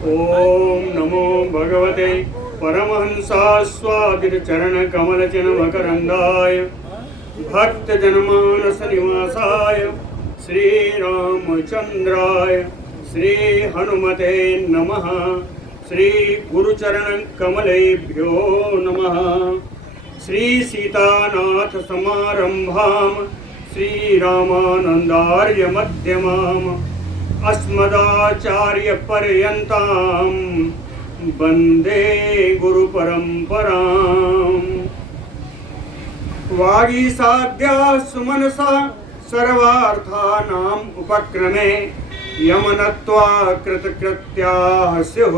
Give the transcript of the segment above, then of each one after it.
ओम नमो भगवते परमहंसास्वादित चरण कमल मकरंदाय भक्त जनमानस निवासाय श्री रामचंद्राय श्री हनुमते नमः। श्री गुरुचरण कमलेभ्यो नमः। श्री सीतानाथ समारंभां श्री रामानंदार्य मध्यमाम् अस्मदाचार्य पर्यन्तां वन्दे गुरु परंपराम्। वागीसाद्या सुमनसा सर्वार्थानाम् उपक्रमे यमनत्वा कृतकृत्याः स्युः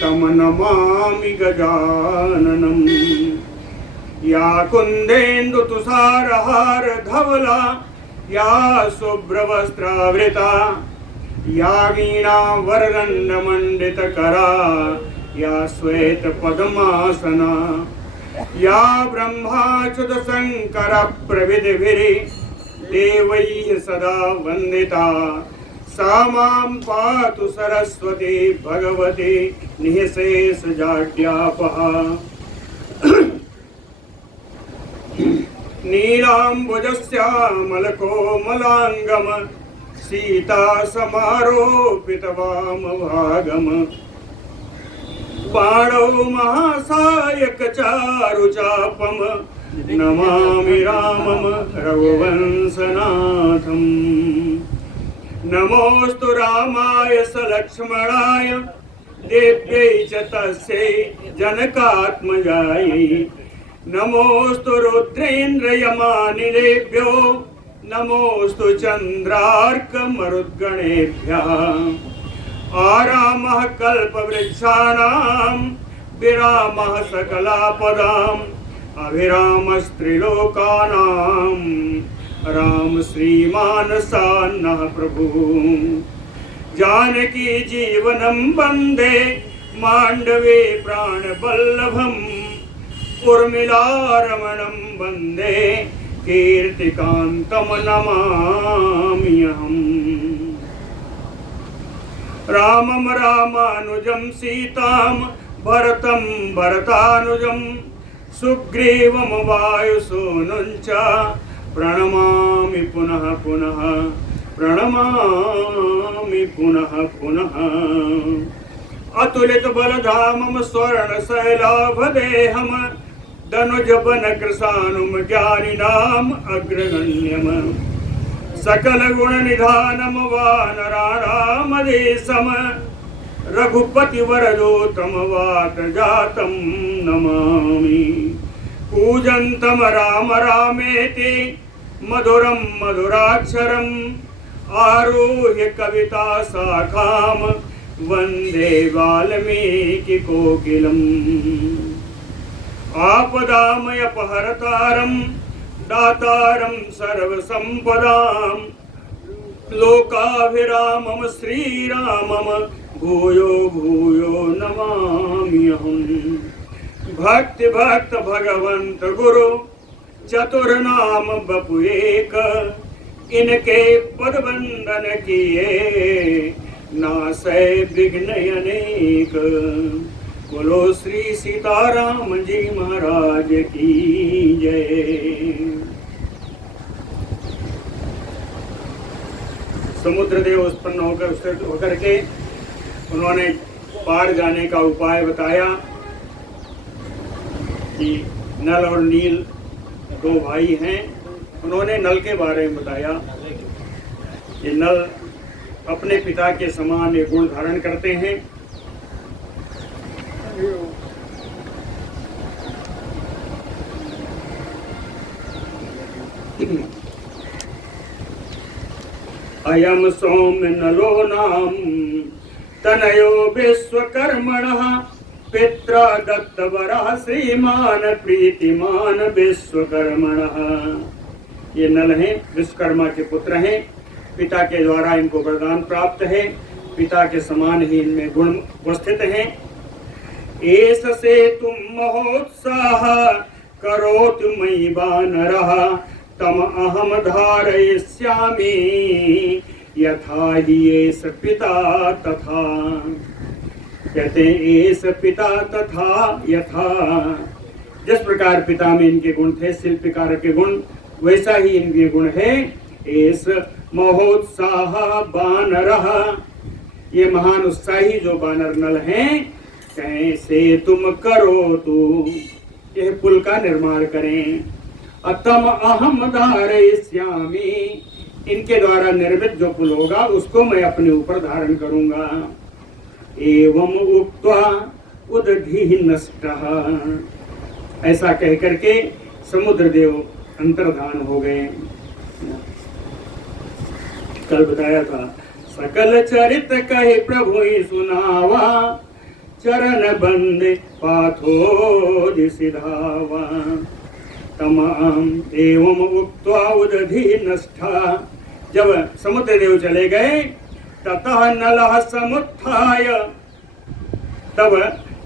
तं नमामि गजाननम्। या कुन्देन्दुतुषारहार धवला या शुभ्रवस्त्रावृता या वीणा वरदण्डमण्डितकरा या श्वेत पद्मासना या ब्रह्माच्युत शंकर प्रविधिभिः देवैः सदा वन्दिता सा मां पातु सरस्वती भगवती निःशेषजाड्यापहा। नीलाम्बुजश्यामलकोमलाङ्गम सीता समारोपितवामभागम बाणौ महासायक चारुचापम नमामि रामम रघुवंशनाथम्। नमोऽस्तु रामाय सलक्ष्मणाय देव्यै च तस्यै जनकात्मजायै। नमोस्तु रुद्रेन्द्रयमानिलेभ्यो नमोस्तु चन्द्रार्कमरुद्गणेभ्यः। आरामः कल्पवृक्षाणां विरामः सकलापदाम् अभिरामस्त्रिलोकानां राम श्रीमानसान्नः प्रभुः। जानकी जीवनं वन्दे माण्डवे प्राणवल्लभम् उर्मिलारमणं वन्दे कीर्तिकान्तं नमाम्यहम्। रामं रामानुजं सीतां भरतं भरतानुजं सुग्रीवं वायुसूनुं च प्रणमामि पुनः पुनः प्रणमामि पुनः पुनः। अतुलित बलधामं स्वर्णशैलाभदेहं धनुजवन कृशानुं ज्ञानिनाम् अग्रगण्यम् सकल गुण निधानं वानराणामधीशम् रघुपति वरदूतं वातजातं नमामि। कूजन्तं राम रामेति मधुरं मधुराक्षरम् आरुह्य कविता शाखां वन्दे वाल्मीकि कोकिलम्। आपदामयपहरतारं दातारं सर्वसम्पदां लोकाभिरामं श्रीरामं भूयो भूयो नमाम्यहम्। भक्ति भक्त भगवंत गुरु चतुर्नाम बपु एक इनके पद बंदन किए नासै विघ्न अनेक। बोलो श्री सीताराम जी महाराज की जय। समुद्र देव उत्पन्न होकर के उन्होंने पार जाने का उपाय बताया कि नल और नील दो भाई हैं। उन्होंने नल के बारे में बताया कि नल अपने पिता के समान ये गुण धारण करते हैं। अयम सौम्य नलो नाम तनयो विश्वकर्मणः पित्रा दत्तवरः श्रीमान प्रीतिमान विश्वकर्मणः। ये नल हैं, विश्वकर्मा के पुत्र हैं। पिता के द्वारा इनको वरदान प्राप्त है। पिता के समान ही इनमें गुण उपस्थित हैं। एस से तुम महोत्साह करोतु मयि वानरः तम अहम धारयिष्यामि यथा हि एष पिता तथा। कहते हैं एस पिता तथा यथा, जिस प्रकार पिता में इनके गुण थे शिल्पकार के गुण, वैसा ही इनके गुण है। एस महोत्साह बानरः, ये महान उत्साही जो बानर नल हैं, कैसे तुम करो तू, यह पुल का निर्माण करें। अतम अहम धारयिष्यामि, इनके द्वारा निर्मित जो पुल होगा उसको मैं अपने ऊपर धारण करूंगा। एवं उक्त्वा उदधि नष्टः, ऐसा कह करके समुद्र देव अंतर्धान हो गए। कल बताया था, सकल चरित कहे प्रभु सुनावा, चरण बंद पाथो सिधावा। तमाम एवं उक्त्वा उदधि नष्टा, जब समुद्र देव चले गए, ततः नलः समुत्थाय, तब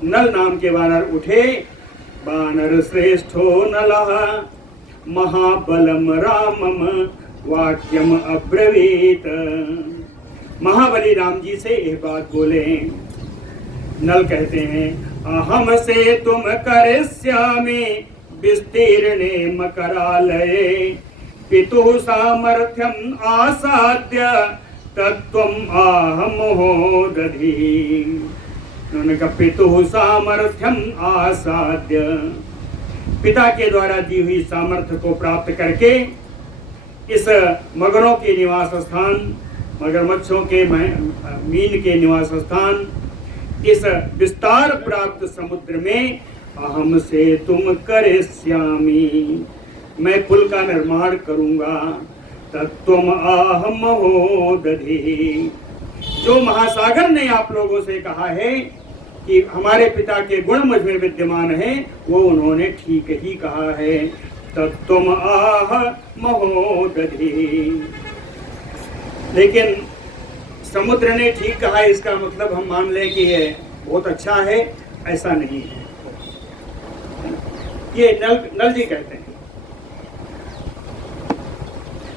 नल नाम के वानर उठे। वानर श्रेष्ठो नलः महाबलम रामम वाक्यम अब्रवीत, महाबली राम जी से यह बात बोले। नल कहते हैं, अहम से तुम करिष्यामि विस्तीर्णे मकरालये, पितुः सामर्थ्यम आसाद्य तत्त्वम आहमो दधि। उन्होंने कहा पितुः सामर्थ्यम आसाद्य, पिता के द्वारा दी हुई सामर्थ्य को प्राप्त करके इस मगरों के निवास स्थान, मगरमच्छों के मीन के निवास स्थान, इस विस्तार प्राप्त समुद्र में अहम से तुम करिष्यामि, मैं पुल का निर्माण करूंगा। तत्त्वम आहमो दधि, जो महासागर ने आप लोगों से कहा है कि हमारे पिता के गुण मुझ में विद्यमान है, वो उन्होंने ठीक ही कहा है। तत्त्वम आहमो दधि, लेकिन समुद्र ने ठीक कहा, इसका मतलब हम मान लें कि ये बहुत अच्छा है, ऐसा नहीं है। ये नल जी कहते हैं,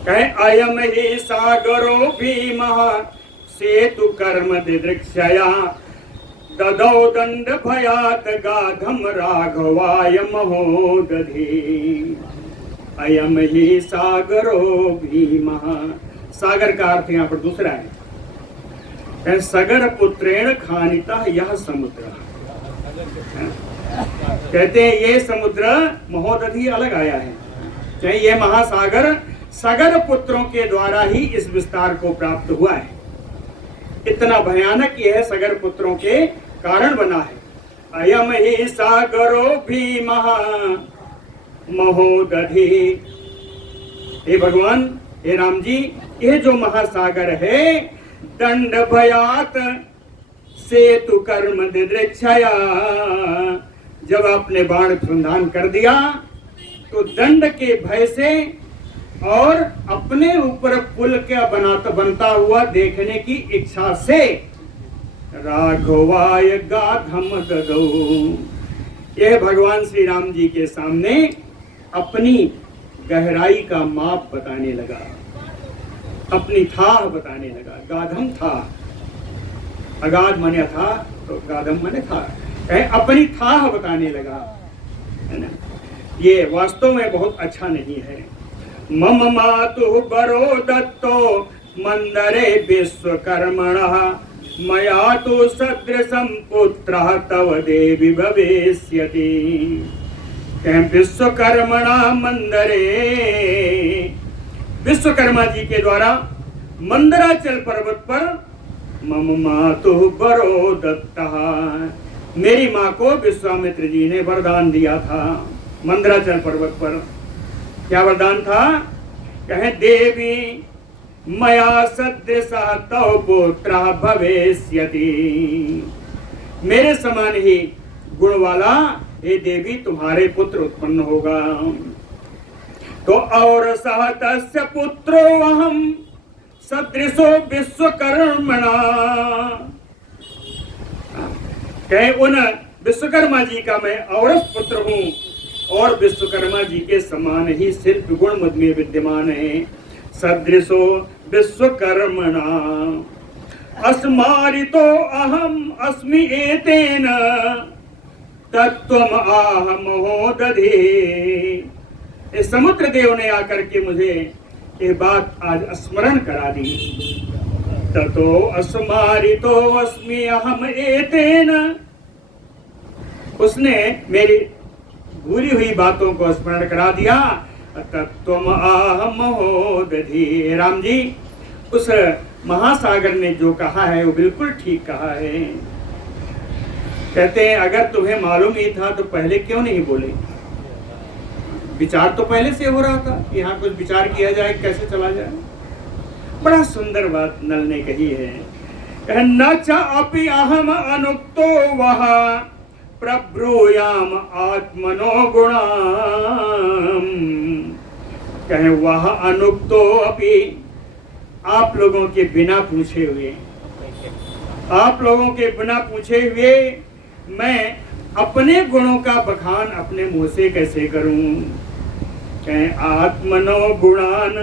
कहे अयम ही सागरो भीमः सेतु कर्म दिदृक्षया, ददौ दंड भयात गाधम राघवाय महोदधि। अयम ही सागरो भीमः, सागर का अर्थ यहाँ पर दूसरा है। सगर पुत्रेण खानिता यह समुद्र, कहते हैं ये समुद्र महोदधि अलग आया है, चाहे ये महासागर सगर पुत्रों के द्वारा ही इस विस्तार को प्राप्त हुआ है। इतना भयानक यह सगर पुत्रों के कारण बना है। अयम ही सागरो भीमः महोदधि, हे भगवान, हे राम जी, ये जो महासागर है, दंड भयात सेतु कर्म दिदृक्षया, जब आपने बाण संधान कर दिया तो दंड के भय से और अपने ऊपर पुल का बनता हुआ देखने की इच्छा से राघवाय गाधम ददौ, यह भगवान श्री राम जी के सामने अपनी गहराई का माप बताने लगा, अपनी थाह बताने लगा। गाधम था, अगाध माने था, तो गाधम माने था, अपनी थाह बताने लगा, है ना। ये वास्तव में बहुत अच्छा नहीं है। मम मातु बरो दत्तो मंदरे विश्वकर्मणः, मया तो सदृशं पुत्रः तव देवी भविष्यति। विश्वकर्मणा मंदरे, विश्वकर्मा जी के द्वारा मंदराचल पर्वत पर मम मातु बरो दत्तः, मेरी माँ को विश्वामित्र जी ने वरदान दिया था। मंदराचल पर्वत पर क्या वरदान था? कहे देवी मया सदृशः तव पुत्रः भविष्यति, मेरे समान ही गुण वाला हे देवी तुम्हारे पुत्र उत्पन्न होगा। तो और सह तस्य पुत्रो अहम सदृशो विश्वकर्मणा, कहे उन विश्वकर्मा जी का मैं औरस पुत्र हूँ और विश्वकर्मा जी के समान ही शिल्प गुण मुझ में विद्यमान है। सदृशो विश्वकर्मणा अस्मारितो अहम अस्मि एतेन तत्त्वम आह महोदधे। इस समुद्र देव ने आकर के मुझे ये बात आज स्मरण करा दी। ततो अस्मारितो अस्मि अहम एतेन, उसने मेरी भूली हुई बातों को स्मरण करा दिया। तत्त्वम आह महोदधे। राम जी, उस महासागर ने जो कहा है वो बिल्कुल ठीक कहा है। कहते हैं अगर तुम्हें मालूम ही था तो पहले क्यों नहीं बोले। विचार तो पहले से हो रहा था, यहाँ कुछ विचार किया जाए कैसे चला जाए। बड़ा सुंदर बात नल ने कही है। न च अपि अहम अनुक्तो वह प्रब्रूयाम आत्मनो गुणाम। कहे वह अनुक्तो अपि, आप लोगों के बिना पूछे हुए, आप लोगों के बिना पूछे हुए मैं अपने गुणों का बखान अपने मुंह से कैसे करूं। कहे आत्मनो गुणान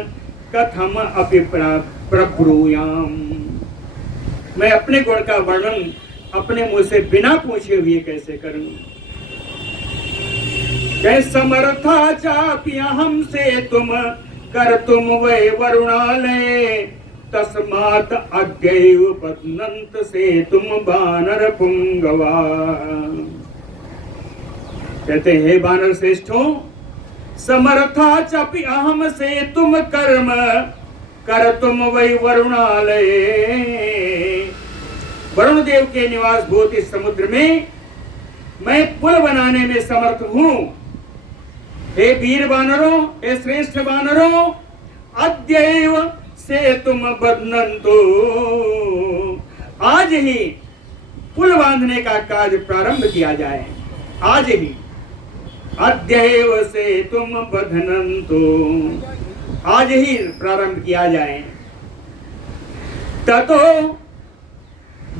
कथम अपि प्रब्रूयाम। मैं अपने गुण का वर्णन अपने मुंह से बिना पूछे हुए कैसे करूं। कहे समर्था चापि हमसे तुम कर तुम वै वरुणालय तस्मात् अद्यैव बध्नन्त से तुम बानर पुंगवा। कहते हैं बानर श्रेष्ठों, समर्था चापि अहम से तुम कर्म कर तुम वै वरुणालय। वरुण देव के निवास भूत इस समुद्र में मैं पुल बनाने में समर्थ हूं। हे वीर बानरों, हे श्रेष्ठ बानरों, अद्यैव से तुम बध्नन्तो, आज ही पुल बांधने का कार्य प्रारंभ किया जाए। आज ही अद्यैव से तुम बध्नन्तो, आज ही प्रारंभ किया जाए। ततो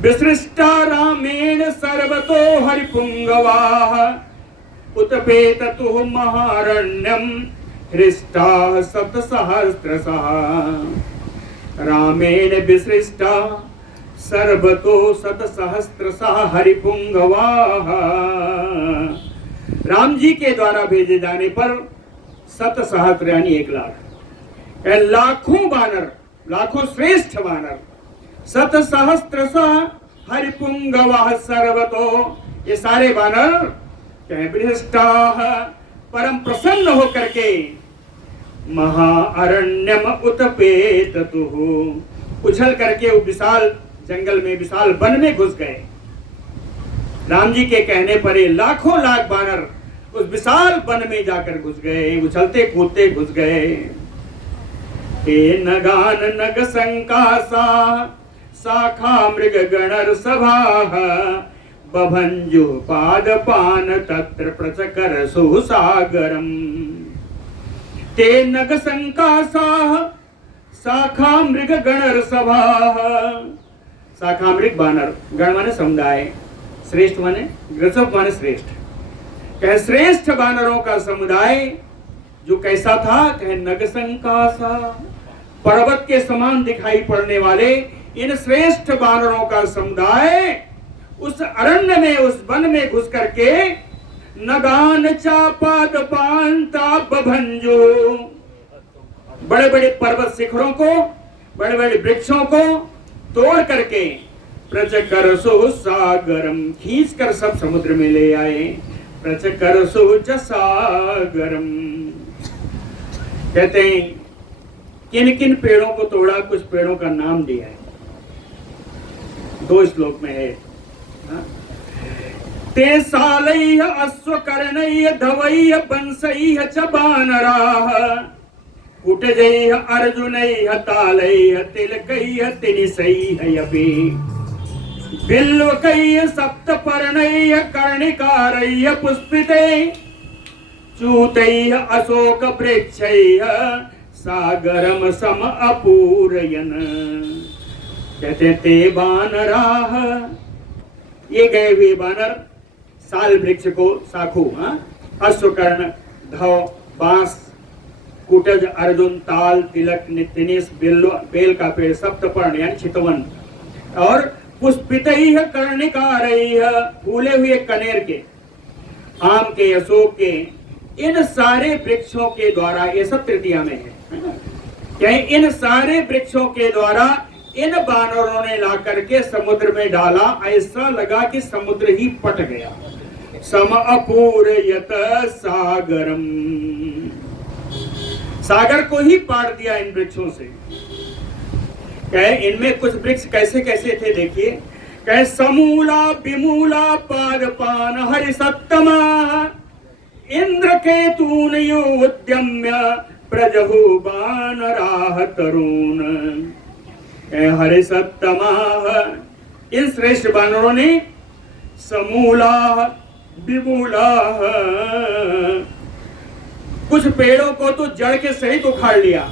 विसृष्टा रामेण सर्वतो हरिपुंगवाः उत्पेततुः महारण्यम हृष्टाः शतसहस्रशः। रामेण विसृष्टा सर्वतो शतसहस्रशः हरिपुंगवाः। राम जी के द्वारा भेजे जाने पर शतसहस्र यानी 1 लाख, लाखों बानर, लाखों श्रेष्ठ बानर, शतसहस्रशः हरिपुंगवाः सर्वतो, ये सारे बानर विहष्टाः परम प्रसन्न होकर के महाअरण्यम उत्पेततुः, उछल करके वो विशाल जंगल में, विशाल वन में घुस गए। राम जी के कहने पर ये लाखों लाख बानर उस विशाल वन में जाकर घुस गए, उछलते कूदते घुस गए। हे नगान नग संकासा शाखा मृग गणर सभाः बभंजु पादपान तत्र प्रचकर सुसागरम। ते नग संकासाः शाखा मृग गणर सभाः। शाखा मृग बानर, गण माने समुदाय, श्रेष्ठ माने ग्रसव माने श्रेष्ठ। कहे श्रेष्ठ बानरों का समुदाय जो कैसा था, कहे नग संकासा, पर्वत के समान दिखाई पड़ने वाले इन श्रेष्ठ बानरों का समुदाय उस अरण्य में, उस वन में घुस करके नगान चापादपांता बभंजो, बड़े बड़े पर्वत शिखरों को, बड़े बड़े वृक्षों को तोड़ करके प्रचकर सागरम, खींच कर सब समुद्र में ले आए। प्रचकर सागरम। कहते हैं किन किन पेड़ों को तोड़ा, कुछ पेड़ों का नाम दिया है, 2 श्लोक में है। ते सालैः अश्वकर्णैः धवैः बंसैः च बानराः कुटजैः अर्जुनैः तालैः तिलकैः तिनिसैः यपि बिल्वकैः सप्तपर्णैः कर्णिकारैः पुष्पिते चूतैः अशोक वृक्षैः सागरम सम अपूरयन्। कहते ते बानराः, ये गए हुए बानर साल वृक्ष को, साखू, अश्वकर्ण, धव, बांस, कुटज, अर्जुन, ताल, तिलक, तिनिस, बेल का पेड़, सप्तपर्ण यानी चितवन, और पुष्पितैः कर्णिकारैः, फूले हुए कनेर के, आम के, अशोक के, इन सारे वृक्षों के द्वारा, ये सब तृतीया में है क्या, इन सारे वृक्षों के द्वारा इन बानरों ने ला करके समुद्र में डाला। ऐसा लगा कि समुद्र ही पट गया। सम अपूरयत सागरम, सागर को ही पार दिया इन वृक्षों से। कहे इनमें कुछ वृक्ष कैसे कैसे थे देखिए। कहे समूला विमूला पादपान हरिसत्तमा इंद्र केतून यो उद्यम्य प्रजहु बानराह तरुण। हरिसत्तमा, इन श्रेष्ठ बानरों ने समूला विमूला, कुछ पेड़ों को तो जड़ के सहित उखाड़ लिया,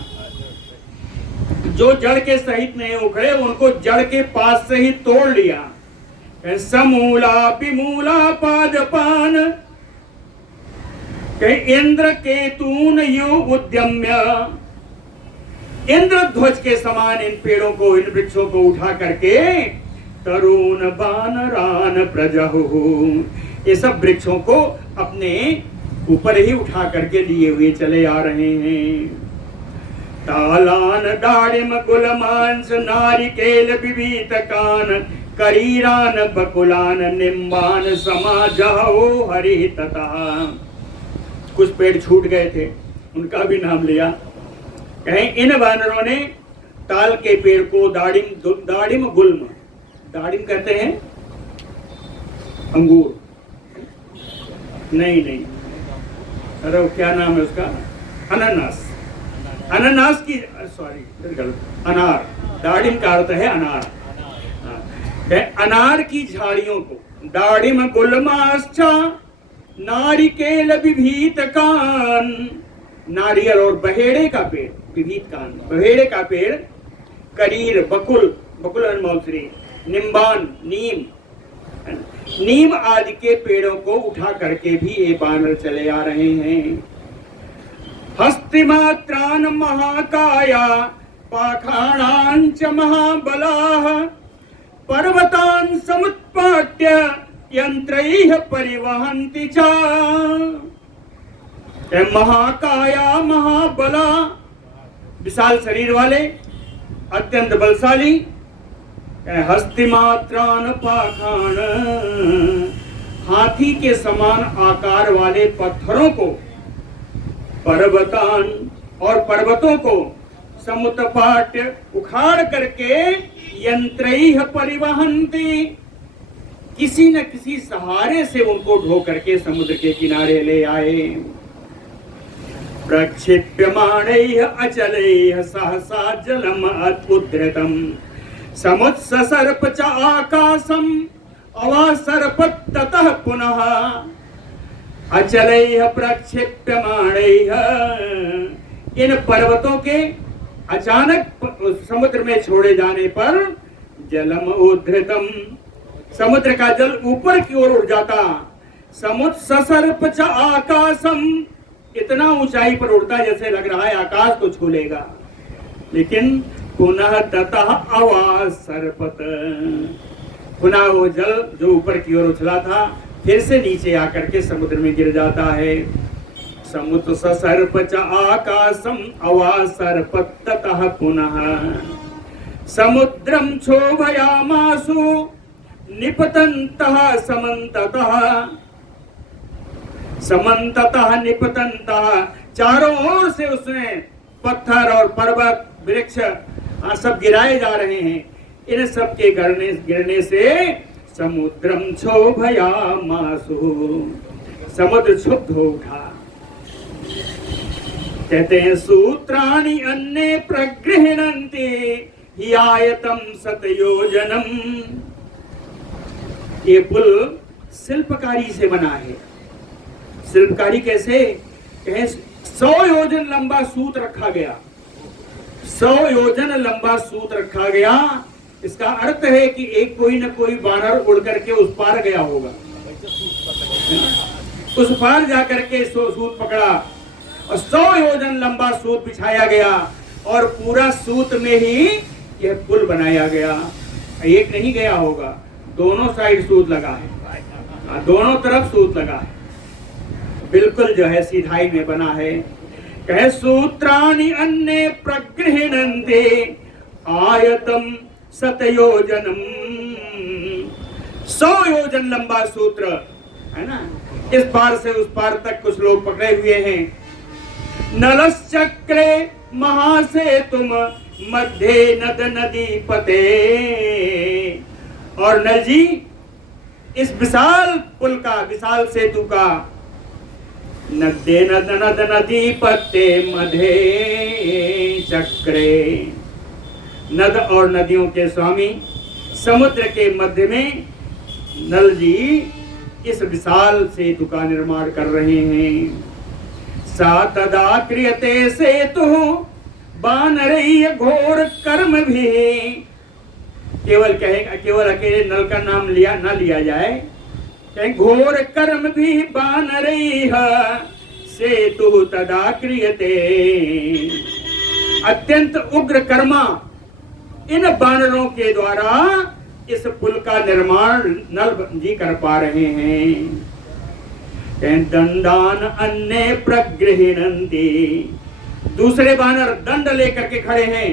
जो जड़ के सहित नहीं उखड़े उनको जड़ के पास से ही तोड़ लिया। समूला विमूला पादपान, इंद्र केतून यु उद्यम्य, इंद्र ध्वज के समान इन पेड़ों को, इन वृक्षों को उठा करके तरुण बानरान प्रजहु, ये सब वृक्षों को अपने ऊपर ही उठा करके लिए हुए चले आ रहे हैं। तालान दाड़िम गुलमांस नारिकेल विभीतकान करीरान बकुलान निम्बान समाजहो हरि तथा। कुछ पेड़ छूट गए थे, उनका भी नाम लिया। कहें इन वानरों ने ताल के पेड़ को दाड़िम गुल्म, दाड़िम कहते हैं अंगूर, नहीं, अरे क्या नाम है उसका, अनानास, अनानास की, सॉरी गलत, अनार, दाड़िम का अर्थ है अनार। अनार की झाड़ियों को दाड़िम गुल्माश्चा नारिकेल विभीत कान, नारियल और बहेड़े का पेड़, विभीत कान बहेड़े का पेड़, करीर बकुल, बकुल मौसरी, निम्बान नीम, नीम आदि के पेड़ों को उठा करके भी ये बानर चले आ रहे हैं। हस्तिमात्रान महाकाया पाखाणांच महाबलाः पर्वतान् समुत्पाट्य यंत्रैः परिवहन्ति च। महाकाया महाबला, विशाल शरीर वाले, अत्यंत बलशाली। हस्तिमात्रान पाखाण, हाथी के समान आकार वाले पत्थरों को, पर्वतान और पर्वतों को, समुत्पाट्य उखाड़ करके यंत्रैः परिवहन्ति, किसी न किसी सहारे से उनको ढो करके समुद्र के किनारे ले आए। प्रक्षिप्यमाणैः अचलैः सहसा जलम उद्धृतम् समुत्ससर्प च आकाशम अवासर्पत् ततः पुनः। अचलैः प्रक्षिप्यमाणैः, इन पर्वतों के अचानक समुद्र में छोड़े जाने पर जलम उद्धृतम, समुद्र का जल ऊपर की ओर उठ जाता। समुत्ससर्प च आकाशम, इतना ऊंचाई पर उड़ता जैसे लग रहा है आकाश को छू लेगा। लेकिन पुनः ततः अवासर्पत, पुनः वो जल जो ऊपर की ओर उछला था फिर से नीचे आकर के समुद्र में गिर जाता है। समुद्र ससर्प च आकाशम अवासर्पत ततः पुनः। समुद्रम क्षोभयामासु निपतन्तः समन्ततः, समन्ततः निपतन्तः, चारों ओर से उसने पत्थर और पर्वत वृक्ष सब गिराए जा रहे हैं। इन सब के गिरने से समुद्रम क्षोभयामासु, समुद्र क्षुब्ध हो उठा। कहते हैं सूत्राणि अन्ये प्रगृह्णन्ति हि आयतम सतयोजनम। ये पुल शिल्पकारी से बना है। शिल्पकारी कैसे? 100 योजन लंबा सूत रखा गया, 100 योजन लंबा सूत रखा गया। इसका अर्थ है कि एक कोई न कोई बानर उड़ करके उस पार गया होगा, उस पार जाकर के सूत पकड़ा और 100 योजन लंबा सूत बिछाया गया और पूरा सूत में ही यह पुल बनाया गया। एक नहीं गया होगा, दोनों साइड सूत लगा है, दोनों तरफ सूत लगा है, बिल्कुल जो है सीधाई में बना है। कहे सूत्राणि अन्य प्रगृह्णन्ते आयतम सतयोजनम, 100 योजन लंबा सूत्र है ना, इस पार से उस पार तक कुछ लोग पकड़े हुए हैं। नलश्चक्रे महासेतुम मध्य नद नदी पते, और नल जी इस विशाल पुल का, विशाल सेतु का, नद्य नद नद नदी पते मध्य चक्रे, नद और नदियों के स्वामी समुद्र के मध्य में नल जी इस विशाल सेतु का निर्माण कर रहे हैं। सा तदा क्रियते सेतु बानरय्य घोर कर्म भी, केवल कहेगा, केवल अकेले नल का नाम लिया ना लिया जाए, कहें घोर कर्म भी बानरय्य सेतु तदा क्रियते, अत्यंत उग्र कर्मा इन बानरों के द्वारा इस पुल का निर्माण नल जी कर पा रहे हैं। दंडान अन्य प्रगृह्णन्ति, दूसरे बानर दंड लेकर के खड़े हैं,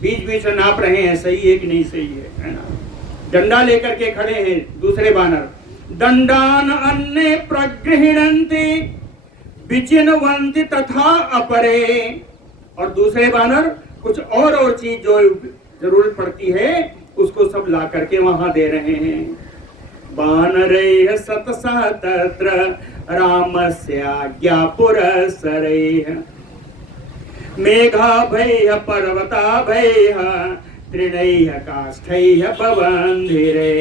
बीच बीच में नाप रहे हैं सही है कि नहीं सही है ना, डंडा लेकर के खड़े हैं दूसरे बानर। दंडान अन्य प्रगृह्णन्ति विचिन्वन्ति तथा अपरे, और दूसरे बानर कुछ और चीज जो जरूरत पड़ती है उसको सब ला करके वहां दे रहे हैं। बानरैः सतसा तत्र रामस्य आज्ञा पुरस्सरैः, मेघाभैः पर्वताभैः तृणैः काष्ठैः बबन्धिरे,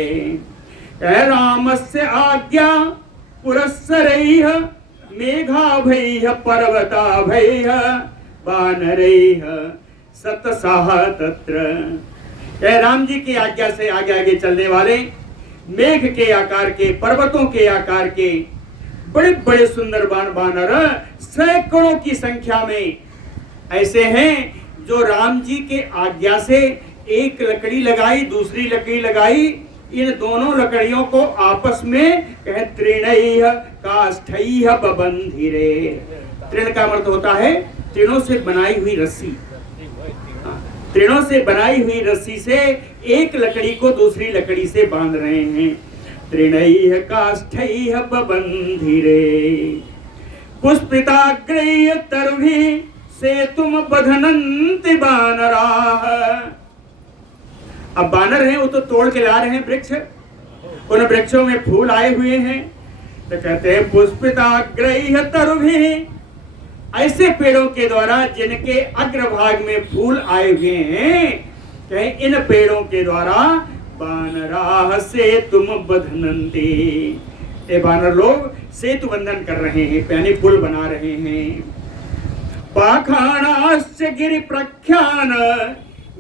रामस्य आज्ञा पुरस्सरैः मेघाभैः पर्वताभैः वानरैः सतसाः तत्र, राम जी की आज्ञा से आगे आगे चलने वाले मेघ के आकार के, पर्वतों के आकार के बड़े बड़े सुंदर बानर सैकड़ों की संख्या में ऐसे हैं जो राम जी के आज्ञा से एक लकड़ी लगाई, दूसरी लकड़ी लगाई, इन दोनों लकड़ियों को आपस में कहे तृणैः काष्ठैः बबन्धिरे, तृण का अर्थ होता है तृणों से बनाई हुई रस्सी, तृणों से बनाई हुई रस्सी से एक लकड़ी को दूसरी लकड़ी से बांध रहे हैं। तृणैः काष्ठैः बबन्धिरे पुष्पिताग्रैः तरुभिः सेतुम बध्नन्ति बानराः, अब बानर हैं वो तो तोड़ के ला रहे हैं वृक्ष, उन वृक्षों में फूल आए हुए हैं, तो कहते हैं पुष्पिताग्रैः तरुभिः, ऐसे पेड़ों के द्वारा जिनके अग्रभाग में फूल आए हुए हैं, कहें इन पेड़ों के द्वारा बानराः सेतुम बध्नन्ति, ये बानर लोग सेतु बंधन कर रहे हैं, यानी पुल बना रहे हैं। पाखाणाश्च गिरि प्रख्यान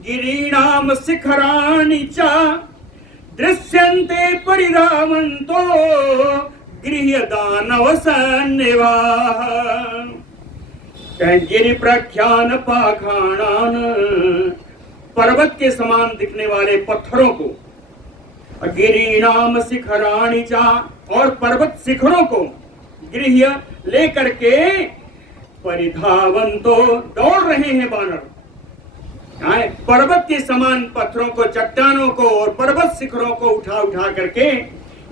गिरीणाम शिखराणि च दृश्यन्ते परिधावन्तो गृह्य दानव सन्निवाः, गिरि प्रख्यान पाखाणान, पर्वत के समान दिखने वाले पत्थरों को, गिरीणाम शिखराणि च, और पर्वत शिखरों को गृह्य लेकर के परिधावन्तो, दौड़ रहे हैं बानर, पर्वत के समान पत्थरों को, चट्टानों को और पर्वत शिखरों को उठा उठा करके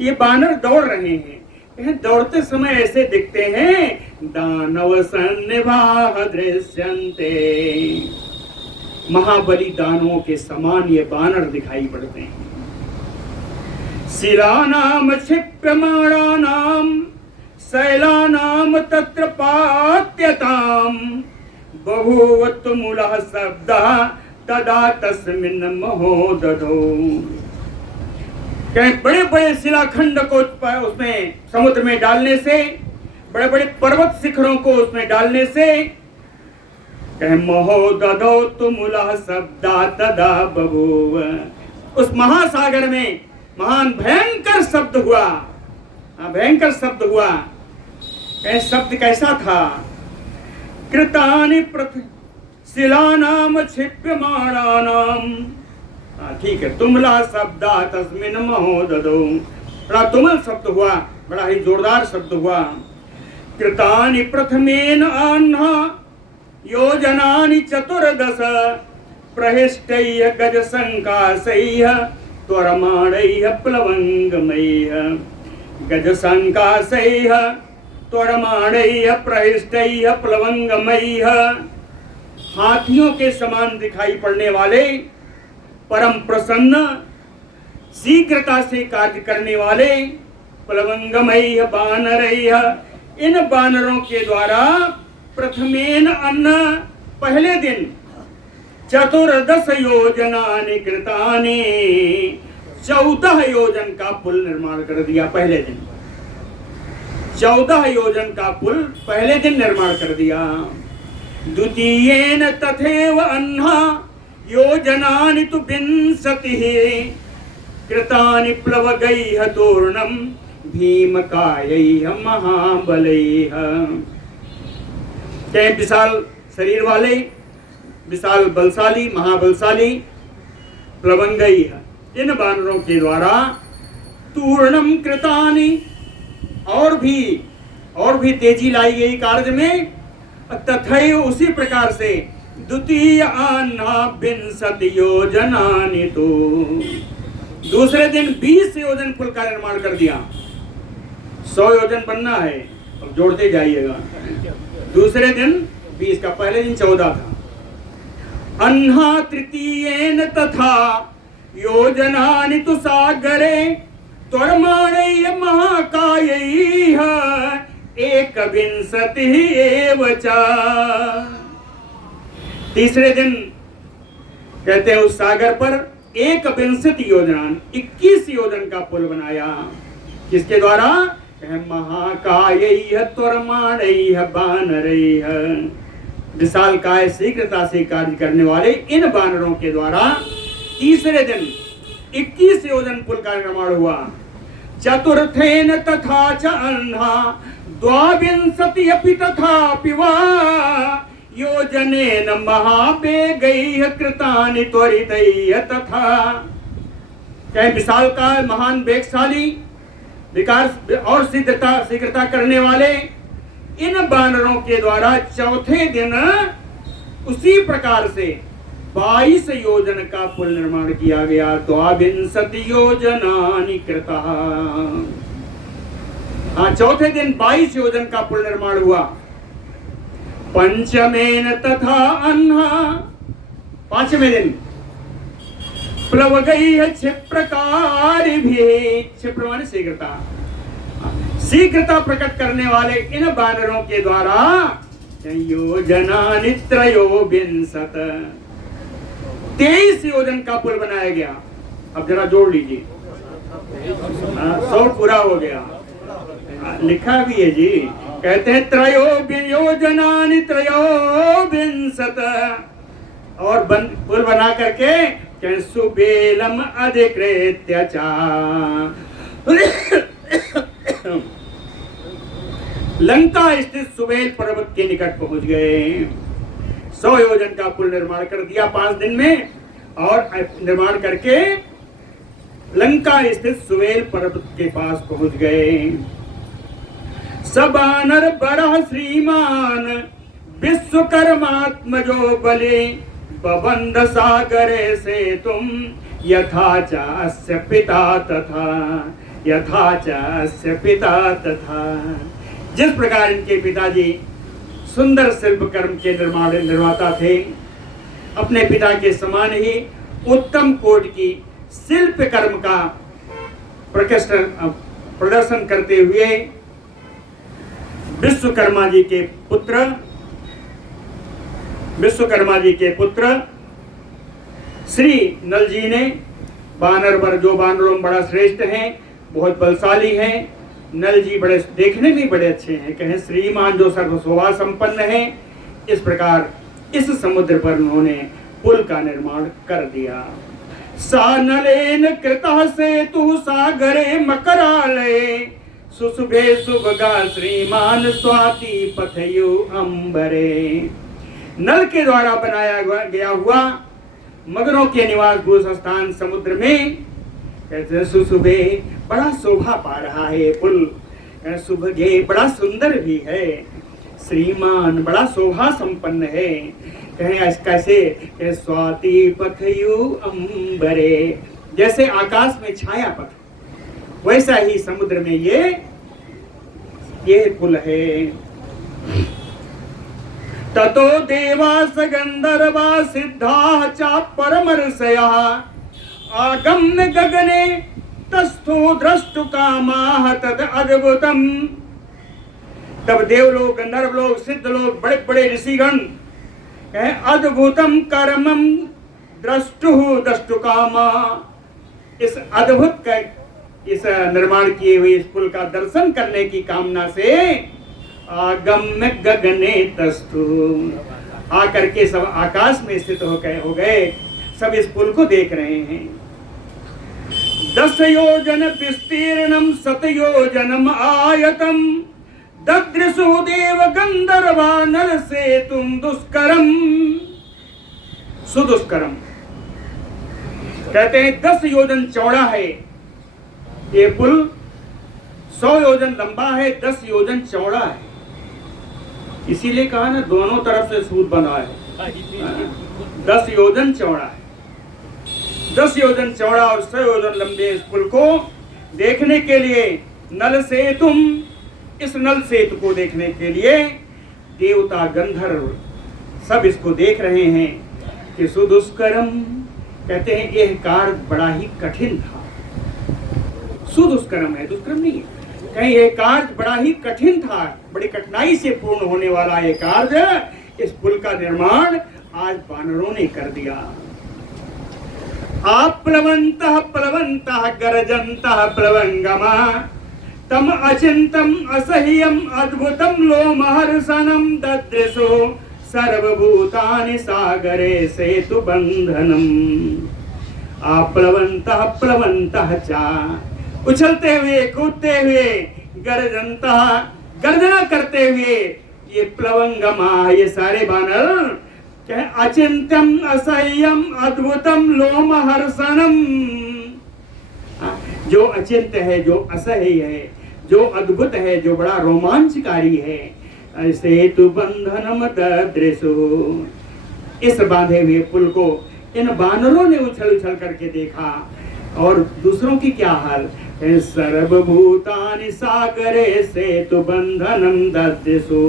ये बानर दौड़ रहे हैं। दौड़ते समय ऐसे दिखते हैं दानव सन्निभाः दृश्यन्ते, महाबली दानवों के समान ये बानर दिखाई पड़ते हैं। शिलानाम क्षिप्यमाणानाम शैलानाम तत्र पात्यताम बभूव तुमुलः शब्दः तदा तस्मिन् महोदधौ, कहीं बड़े बड़े शिलाखंड को उसमें समुद्र में डालने से, बड़े बड़े पर्वत शिखरों को उसमें डालने से, कहीं महोदधौ तुमुलः शब्दः तदा बभूव, उस महासागर में महान भयंकर शब्द हुआ, भयंकर शब्द हुआ। शब्द कैसा था? कृतानि शिलानाम क्षिप्यमाणानाम ठीक है। तुमला शब्दा तस्मिन महोददो, बड़ा तुमल शब्द हुआ, बड़ा ही जोरदार शब्द हुआ। कृतानि प्रथमेन आह्ना योजनानि चतुर्दश, प्रहिष्टैः गज संकाशैः त्वरमाणैः प्लवंगमैः, गज संकाशैः त्वरमाणैः प्रहिष्टैः प्लवंगमैः। हाथियों के समान दिखाई पड़ने वाले, परम प्रसन्न, शीघ्रता से कार्य करने वाले, प्लवंगमैः बानरैः, इन बानरों के द्वारा प्रथमेन अन्न, पहले दिन, चतुर्दश योजनानि कृतानि, 14 योजन का पुल निर्माण कर दिया पहले दिन। 14 योजन का पुल पहले दिन निर्माण कर दिया। द्वितीयेन तथैव अह्ना योजनानि तु विंशतिः, कृतानि प्लवगैः तूर्णं भीमकायैः महाबलैः। क्या विशाल शरीर वाले, विशाल बलशाली, महाबलशाली प्लवंगैः, इन बानरों के द्वारा तूर्णम कृतानि, और भी तेजी लाई गई कार्य में। तथैव उसी प्रकार से द्वितीय आह्ना विंशति योजनानि तो, दूसरे दिन 20 योजन पुल का निर्माण कर दिया। 100 योजन बनना है, अब जोड़ते जाइएगा। दूसरे दिन 20 का, पहले दिन 14 था। अह्ना तृतीयेन तथा योजनानि तु सागरे, त्वरमाणैः महाकायैः एकविंशतिः एव च। तीसरे दिन कहते हैं उस सागर पर 21 योजना, 21 योजन का पुल बनाया। किसके द्वारा? महाकायैः त्वरमाणैः बानरैः, विशाल काय शीघ्रता से कार्य करने वाले इन बानरों के द्वारा तीसरे दिन 21 योजन पुल का निर्माण हुआ। चतुर्थेन तथा च अह्ना द्वाविंशति अपि तथापि वा, योजनेन महावेगैः कृतानि त्वरितैः तथा। क्या विशाल काय, महान वेगशाली, विकास और शीघ्रता करने वाले इन बानरों के द्वारा चौथे दिन उसी प्रकार से 22 योजन का पुल निर्माण किया गया। द्वाविंशति योजनानि कृता। हाँ, चौथे दिन 22 योजन का पुल निर्माण हुआ। पंचमेन तथा अह्ना, पांचवें दिन प्लवगैः क्षिप्रकारिभिः, क्षिप्र माने शीघ्रता, शीघ्रता प्रकट करने वाले इन बानरों के द्वारा योजनानि त्रयोविंशत, 23 योजन का पुल बनाया गया। अब जरा जोड़ लीजिए, 100 पूरा हो गया। लिखा भी है जी, कहते हैं त्रयोयोजनानि त्रयोविंशत, और पुल बना करके सुबेलम अधिकृत्य च लंका स्थित सुबेल पर्वत के निकट पहुंच गए। 100 योजन का पुल निर्माण कर दिया 5 दिन में, और निर्माण करके लंका स्थित सुबेल पर्वत के पास पहुंच गए। सबानर बरह श्रीमान विश्वकर्मात्मजो बले, बबंध सागरे से तुम यथा च अस्य पिता तथा, यथा च अस्य पिता तथा। जिस प्रकार इनके पिताजी सुंदर शिल्प कर्म के निर्माता थे, अपने पिता के समान ही उत्तम कोटि की शिल्प कर्म का प्रदर्शन करते हुए विश्वकर्मा जी के पुत्र श्री नल जी ने, बानर वर जो बानरों में बड़ा श्रेष्ठ हैं, बहुत बलशाली हैं, नल जी बड़े देखने में बड़े अच्छे हैं, कहें श्रीमान जो सर्वशोभा संपन्न है, इस प्रकार इस समुद्र पर उन्होंने पुल का निर्माण कर दिया। सानलेन कृतः सेतु सागरे मकरालये, सुशुभे सुभगा श्रीमान स्वाति पथयु अंबरे। नल के द्वारा बनाया गया हुआ मगरों के निवास भूष स्थान समुद्र में कहते सुबह बड़ा शोभा पा रहा है पुल, सुबह बड़ा सुंदर भी है, श्रीमान बड़ा शोभा संपन्न है। कहें कैसे स्वाति पथयु अंबरे, जैसे आकाश में छाया पथ वैसा ही समुद्र में ये पुल है। ततो देवास गंधर्वा सिद्धा चा परमर्षया आगम्य गगने तस्थो द्रष्टु कामाः तद अद्भुतम। तब देवलोक गंधर्व लोग सिद्ध लोग बड़े बड़े ऋषिगण अद्भुतम कर्मम द्रष्टु कामा, इस अद्भुत इस निर्माण किए हुए इस पुल का दर्शन करने की कामना से आगम्य गगने तस्थु, आकर के सब आकाश में स्थित हो गए, सब इस पुल को देख रहे हैं। 10 योजन विस्तीर्णम 7 योजनम आयतम ददृशो देव गंधर्वा नर से तुम दुष्करम सुदुष्करम। कहते हैं 10 योजन चौड़ा है ये पुल, 100 योजन लंबा है, 10 योजन चौड़ा है। इसीलिए कहा ना दोनों तरफ से सूत बंधा है। 10 योजन चौड़ा है, 10 योजन चौड़ा और 100 योजन लंबे इस पुल को देखने के लिए नल सेतु, इस नल सेतु को देखने के लिए देवता गंधर्व सब इसको देख रहे हैं कि सुदुष्करम। कहते हैं यह कार्य बड़ा ही कठिन था। सुदुष्करम है, दुष्कर्म नहीं है। कहीं यह कार्य बड़ा ही कठिन था, बड़ी कठिनाई से पूर्ण होने वाला यह कार्य, इस पुल का निर्माण आज वानरों ने कर दिया। आप्लवन्तः प्लवन्तः गर्जन्तः प्लवंगमा तम अचिंतम असह्यम अद्भुतम लोमहर्षणम ददृशो सर्वभूतानि सागरे सेतु बंधनम। आप्लवन्तः प्लवन्तः चा, उछलते हुए कूदते हुए, गर्जन्तः गर्जना करते हुए, ये प्लवंगमा ये सारे बानर अचिंत्यम असह्यम अद्भुतम लोमहर्षणम, जो अचिंत्य है, जो असह्य है, जो अद्भुत है, जो बड़ा रोमांचकारी है। सेतु बंधनम ददृशो, इस बांधे हुए पुल को इन बानरों ने उछल उछल करके देखा। और दूसरों की क्या हाल, सर्वभूतानि सागरे सेतु बंधनम ददृशो,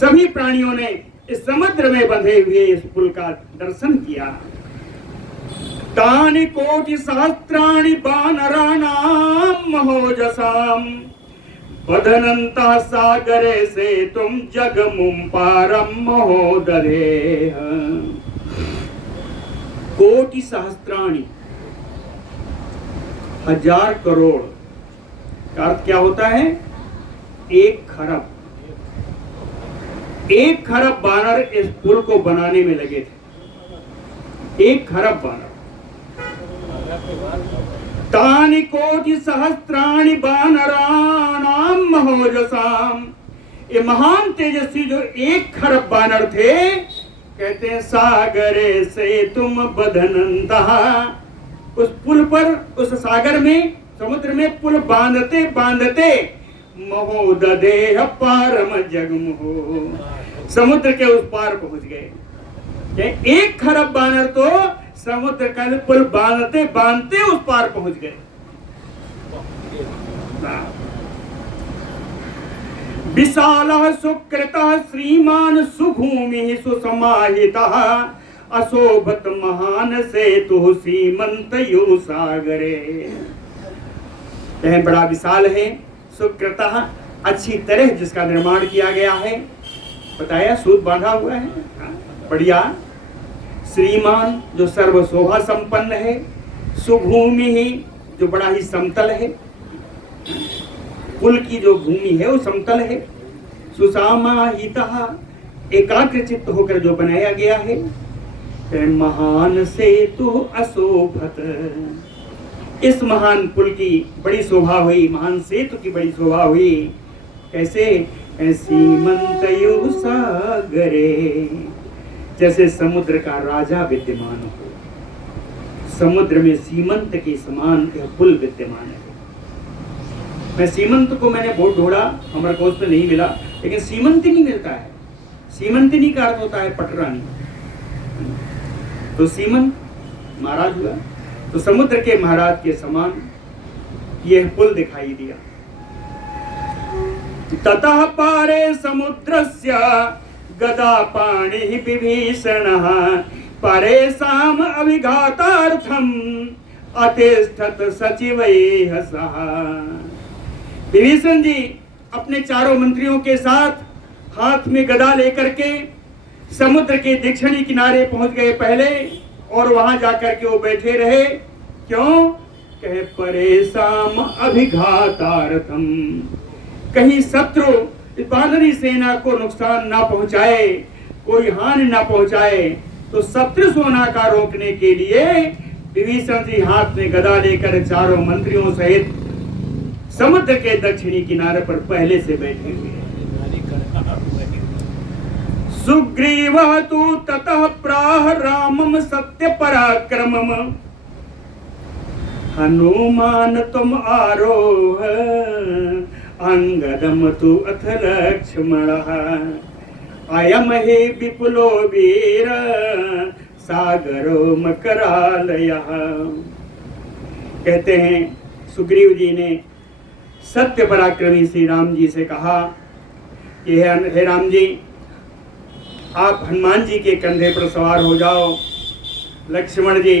सभी प्राणियों ने इस समुद्र में बंधे हुए इस पुल का दर्शन किया। तानि कोटि सहस्राणि वानराणां महोजसाम् बधनन्तः सागरे सेतुं जगमुं पारं महोदधेः। कोटि सहस्राणि, 1000 करोड़ का अर्थ क्या होता है? 1 खरब। 1 खरब वानर इस पुल को बनाने में लगे थे। 1 खरब वानर। तानि कोटि सहस्राणि वानराणां महोजसाम्, ये महान तेजस्वी जो 1 खरब वानर थे, कहते हैं सागरे से तुम बधनन्तः, उस पुल पर, उस सागर में, समुद्र में पुल बांधते बांधते महोदधेः पारम जगमुः, समुद्र के उस पार पहुंच गए। 1 खरब बानर तो समुद्र का पुल बांधते बांधते उस पार पहुंच गए। विशालः सुकृतः श्रीमान सुभूमि सुसमाहितः अशोभत महान सेतु सीमंतयो सागरे। यह बड़ा विशाल है, सुकृतः अच्छी तरह जिसका निर्माण किया गया है, बताया सूत बांधा हुआ है, बढ़िया। श्रीमान जो सर्व शोभा संपन्न है, सुभूमि ही जो बड़ा ही समतल है, पुल की जो भूमि है वो समतल है। सुसामाहितः एकाग्र चित्त होकर जो बनाया गया है। महान सेतु अशोभत, इस महान पुल की बड़ी शोभा हुई, महान सेतु की बड़ी शोभा हुई। कैसे? सीमंतयो सागरे, जैसे समुद्र का राजा विद्यमान हो। समुद्र में सीमंत के समान यह पुल विद्यमान है। मैं सीमंत को मैंने बहुत ढूंढा, हमारे कोष में नहीं मिला, लेकिन सीमंत नहीं मिलता है। सीमंतिनी का अर्थ होता है पटरानी, तो सीमंत महाराज हुआ, तो समुद्र के महाराज के समान यह पुल दिखाई दिया। ततः पारे समुद्रस्य गदा पाणि विभीषणः परेषाम् अभिघातार्थम् अतिष्ठत सचिवैः सह। विभीषण जी अपने चारों मंत्रियों के साथ हाथ में गदा लेकर के समुद्र के दक्षिणी किनारे पहुंच गए पहले, और वहां जाकर के वो बैठे रहे। क्यों? कहे परेशान अभिघातार्थम, कहीं शत्रु इस वानरी सेना को नुकसान ना पहुंचाए, कोई हानि ना पहुंचाए, तो शत्रु सेना का रोकने के लिए विभीषण जी हाथ में गदा लेकर चारों मंत्रियों सहित समुद्र के दक्षिणी किनारे पर पहले से बैठे हुए। सुग्रीव तु ततः प्राह रामम सत्य पराक्रमम हनुमान तुम आरोह अंगदम तु अथ लक्ष्मणः अयम हि विपुलो वीर सागरो मकरालयः। कहते हैं सुग्रीव जी ने सत्य पराक्रमी श्री राम जी से कहा कि हे राम जी, आप हनुमान जी के कंधे पर सवार हो जाओ, लक्ष्मण जी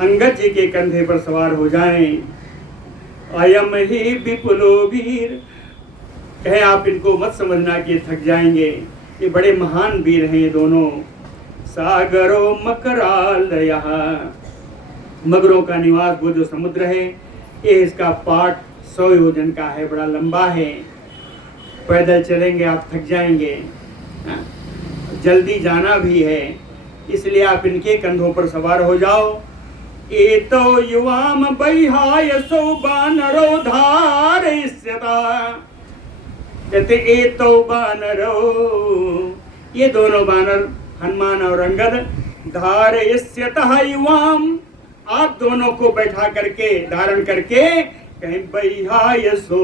अंगद जी के कंधे पर सवार हो जाएं। अयम ही विपुलो वीर, कहे आप इनको मत समझना कि थक जाएंगे, ये बड़े महान वीर हैं ये दोनों। सागरो मकरालयः, मगरों का निवास वो जो समुद्र है, ये इसका पाट 100 योजन का है, बड़ा लंबा है, पैदल चलेंगे आप थक जाएंगे, जल्दी जाना भी है, इसलिए आप इनके कंधों पर सवार हो जाओ। एतो युवाम बह्यायसो बानरो धारयिष्यता, कहते एतो बानरो, ये दोनों बानर हनुमान और अंगद धारयिष्यतः युवाम, आप दोनों को बैठा करके धारण करके कहीं बह्यायसो,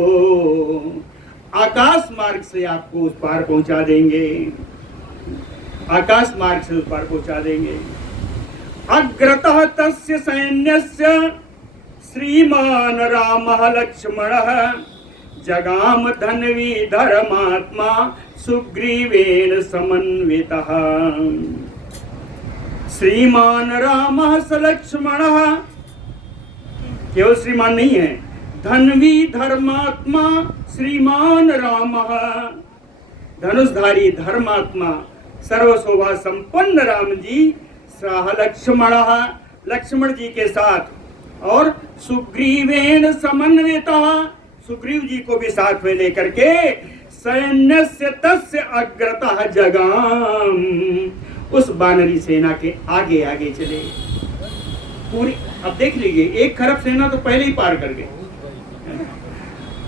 आकाश मार्ग से आपको उस पार पहुंचा देंगे, आकाश मार्ग से उस पार पहुंचा देंगे। अग्रतः तस्य सैन्यस्य श्रीमान रामः लक्ष्मणः जगाम धन्वी धर्मात्मा सुग्रीवेण समन्वितः। श्रीमान रामः स लक्ष्मणः, केवल श्रीमान नहीं है, धन्वी धर्मात्मा श्रीमान रामः, धनुषधारी धर्मात्मा सर्वशोभा संपन्न राम जी सह लक्ष्मणः, लक्ष्मण जी के साथ, और सुग्रीवेण समन्वितः, सुग्रीव जी को भी साथ में लेकर के सैन्यस्य तस्य अग्रतः जगाम, उस बानरी सेना के आगे आगे चले पूरी। अब देख लीजिए, 1 खरब सेना तो पहले ही पार कर गए,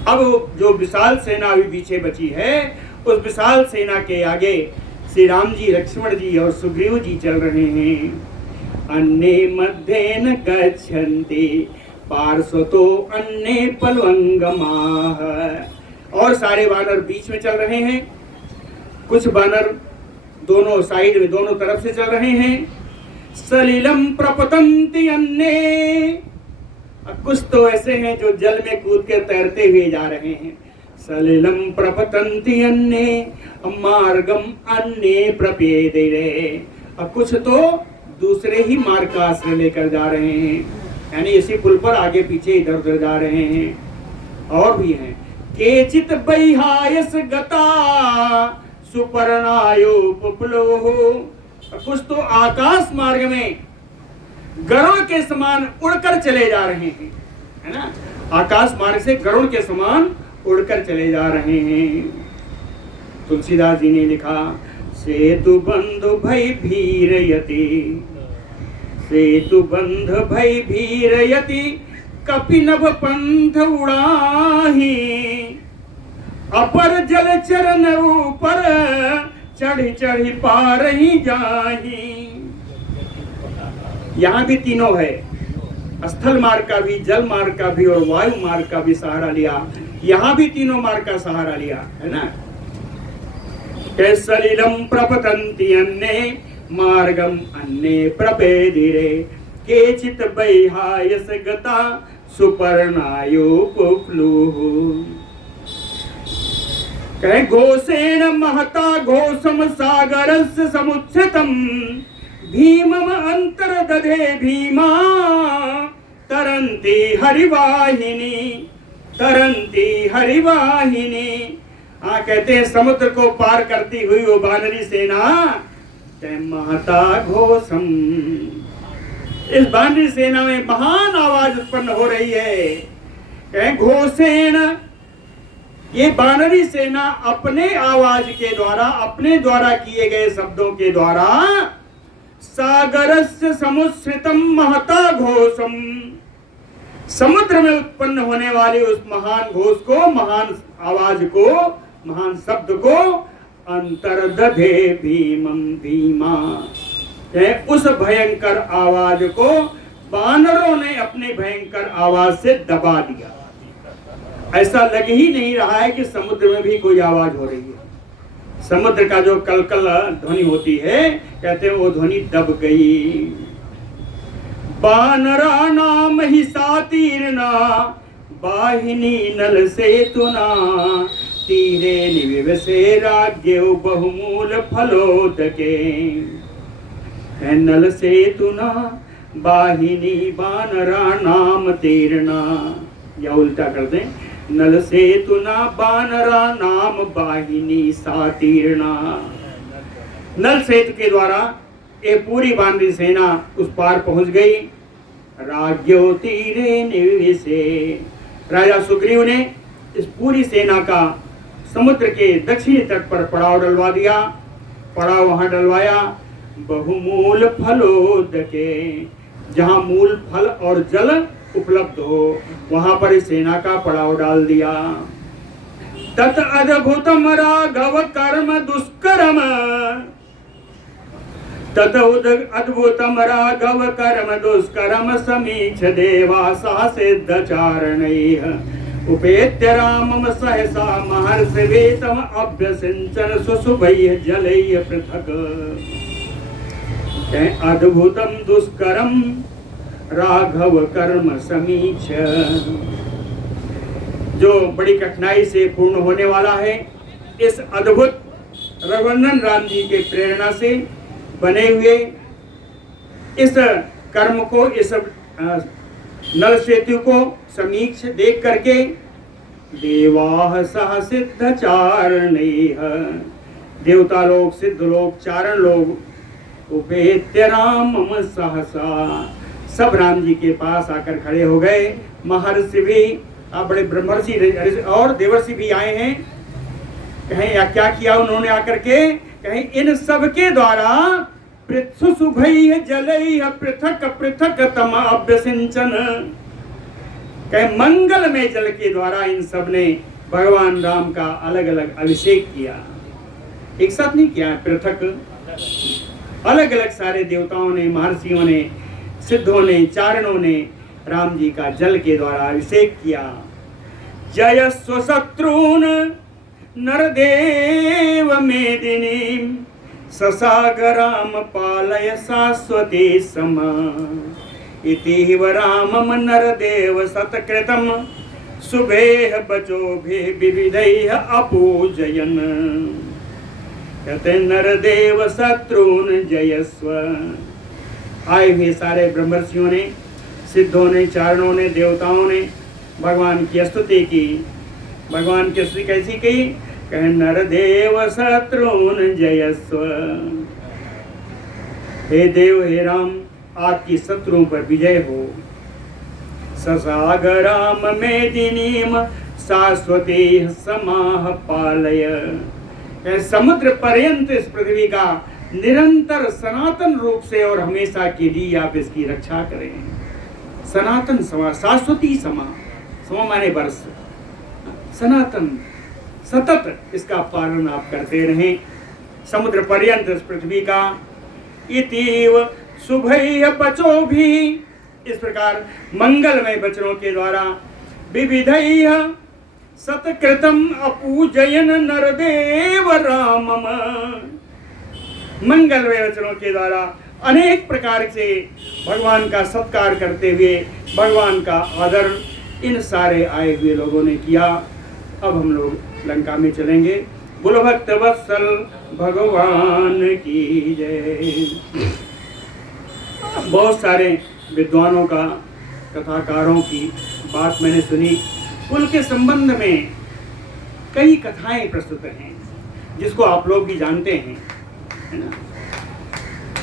अब जो विशाल सेना अभी पीछे बची है, उस विशाल सेना के आगे श्री राम जी, लक्ष्मण जी और सुग्रीव जी चल रहे हैं। अन्ये मध्येन गच्छन्ति पार्श्वतो अन्ये प्लवंगमाः, और सारे वानर बीच में चल रहे हैं, कुछ वानर दोनों साइड में दोनों तरफ से चल रहे हैं। सलिलम प्रपतन्ति अन्ये, कुछ तो ऐसे हैं जो जल में कूद के तैरते हुए जा रहे हैं। सलिलम प्रपतन्ति अन्ये मार्गम अन्ये प्रपेदिरे, अब कुछ तो दूसरे ही मार्ग का आश्रय लेकर जा रहे हैं, यानी इसी पुल पर आगे पीछे इधर उधर जा रहे हैं। और भी हैं, केचित बह्यायस गता सुपर्णायोपप्लोः, कुछ तो आकाश मार्ग में गरुड़ के समान उड़कर चले जा रहे हैं, है ना, आकाश मार्ग से गरुड़ के समान उड़कर चले जा रहे हैं। तुलसीदास जी ने लिखा, सेतु बंधु भय भीरयति, सेतु बंध भय भीरयति कपिनभ पंथ उड़ाही, अपर जल चरण ऊपर चढ़ी चढ़ी पार ही जाही। यहाँ भी तीनों है, स्थल मार्ग का भी, जल मार्ग का भी और वायु मार्ग का भी सहारा लिया। यहाँ भी तीनों मार्ग का सहारा लिया है ना। सलिलम प्रपतन्ति अन्ये मार्गम अन्ये प्रपेदिरे केचित् वैहायस गता सुपर्णायुपुप्लुः। कहे घोषेण महता घोषम सागरस्य समुच्छ्रितम् भीमम अंतर्दधे भीमा तरन्ति हरिवाहिनी, तरन्ति हरिवाहिनी। कहते हैं समुद्र को पार करती हुई वो वानरी सेना महता घोषम, इस वानरी सेना में महान आवाज उत्पन्न हो रही है। घोषेण, ये वानरी सेना अपने आवाज के द्वारा, अपने द्वारा किए गए शब्दों के द्वारा सागरस्य समुच्छ्रितम महता घोषम, समुद्र में उत्पन्न होने वाले उस महान घोष को, महान आवाज को, महान शब्द को अंतर्दधे भीमम भीमा, उस भयंकर आवाज को वानरों ने अपने भयंकर आवाज से दबा दिया। ऐसा लग ही नहीं रहा है कि समुद्र में भी कोई आवाज हो रही है। समुद्र का जो कलकल ध्वनि होती है, कहते हैं वो ध्वनि दब गई। वानरा नाम ही सातीर्णा वाहिनी नल सेतुना तीरे निविवसे राज्ञो बहुमूल फलोदके। नल सेतुना वाहिनी वानरा नाम तीर्णा, या उल्टा कर दें, नल सेतुना वानरा नाम वाहिनी सातीर्णा। नल सेतु के द्वारा ये पूरी वानरी सेना उस पार पहुंच गई। राज्ञो तीरे निविशे, राजा सुग्रीव ने इस पूरी सेना का समुद्र के दक्षिणी तट पर पड़ाव डलवा दिया। पड़ाव वहां डलवाया बहुमूल फलोदके, जहां मूल फल और जल उपलब्ध हो वहां पर इस सेना का पड़ाव डाल दिया। तत अद्भुतम राघव कर्म दुष्कर्म, तत अद्भुतम राघव कर्म दुष्कर्म समीक्ष देवा सासिद्धचारणैः उपेत्य रामम सहसा महर्षि वेतम अभ्यसिंचन सुशुभैः जलैः पृथक्। अद्भुतम दुष्करम राघव कर्म समीक्ष, जो बड़ी कठिनाई से पूर्ण होने वाला है, इस अद्भुत रघुनंदन राम जी के प्रेरणा से बने हुए इस कर्म को, इस नल सेतु को समीक्ष देख करके देवाः सह सिद्ध चारणैः, देवता लोग, सिद्ध लोग, चारण लोग उपेत्य रामम सहसा, सब राम जी के पास आकर खड़े हो गए। महर्षि भी, बड़े ब्रह्मर्षि और देवर्षि भी आए हैं। कहें या क्या किया उन्होंने आकर के, कहें इन सब के द्वारा सुशुभैः जलैः पृथक पृथक तम अभ्यसिंचन, कहें मंगलमय जल के द्वारा इन सब ने भगवान राम का अलग अलग अभिषेक किया। एक साथ नहीं किया, पृथक, अलग अलग सारे देवताओं ने, महर्षियों ने, सिद्धों ने, चारणों ने राम जी का जल के द्वारा अभिषेक किया। जय स्वशत्रून नरदेव मेदिनी ससागराम पालय शाश्वती समा इतिव रामम नरदेव सतकृतम शुभेह बचोभे विविधैः अपूजयन्। कहते नरदेव शत्रुन जयस्व। आए हुए सारे ब्रह्मर्षियों ने, सिद्धों ने, चारणों ने, देवताओं ने भगवान की स्तुति की। भगवान की स्तुति कैसी की, कह नरदेव शत्रुन जयस्व। हे देव, हे राम, आपकी शत्रुओं पर विजय हो। ससागराम मेदिनीम शाश्वती समाह पालय, समुद्र पर्यंत इस पृथ्वी का निरंतर सनातन रूप से और हमेशा के लिए आप इसकी रक्षा करें। सनातन समा, शाश्वती समा, समा माने वर्ष, सनातन, सतत इसका पालन आप करते रहें समुद्र पर्यंत इस पृथ्वी का। इतीव शुभय बचो भी, इस प्रकार मंगलमय वचनों के द्वारा विविधय सतकृतम अपूजयन नरदेव रामम, मंगलमय वचनों के द्वारा अनेक प्रकार से भगवान का सत्कार करते हुए भगवान का आदर इन सारे आए हुए लोगों ने किया। अब हम लोग लंका में चलेंगे। बोलो भक्त वत्सल भगवान की जय। बहुत सारे विद्वानों का, कथाकारों की बात मैंने सुनी। उनके संबंध में कई कथाएं प्रस्तुत हैं जिसको आप लोग भी जानते हैं, है ना।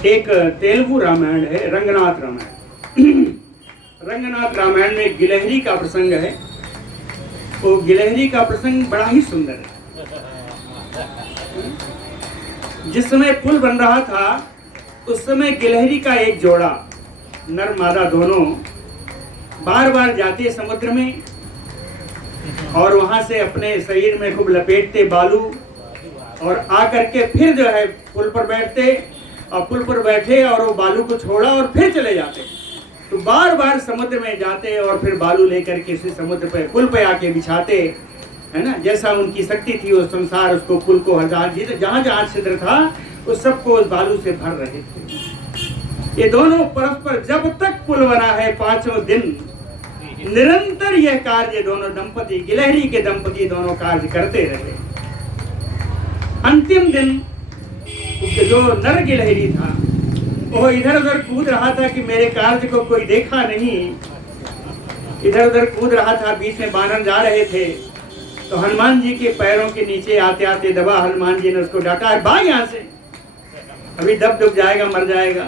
एक तेलुगु रामायण है, रंगनाथ रामायण। रंगनाथ रामायण में गिलहरी का प्रसंग है। वो गिलहरी का प्रसंग बड़ा ही सुंदर है। जिस समय पुल बन रहा था उस समय गिलहरी का एक जोड़ा, नर मादा दोनों, बार बार जाते समुद्र में और वहां से अपने शरीर में खूब लपेटते बालू और आकर के फिर जो है पुल पर बैठते और पुल पर बैठे और वो बालू को छोड़ा और फिर चले जाते। तो बार बार समुद्र में जाते और फिर बालू लेकर के इसी समुद्र पे पुल पे आके बिछाते, है ना। जैसा उनकी शक्ति थी उस संसार उसको पुल को जहाँ जहाँ छिद्र था उस सबको उस बालू से भर रहे थे। ये दोनों परस्पर जब तक पुल बना है 5 दिन निरंतर यह कार्य दोनों दंपति, गिलहरी के दंपति दोनों कार्य करते रहे। अंतिम दिन जो नर गिलहरी था वो इधर उधर कूद रहा था कि मेरे कार्य को कोई देखा नहीं, इधर उधर कूद रहा था। बीच में बानर जा रहे थे तो हनुमान जी के पैरों के नीचे आते आते दबा हनुमान जी ने उसको डांटा, है भाग यहाँ से, अभी दब डूब जाएगा, मर जाएगा।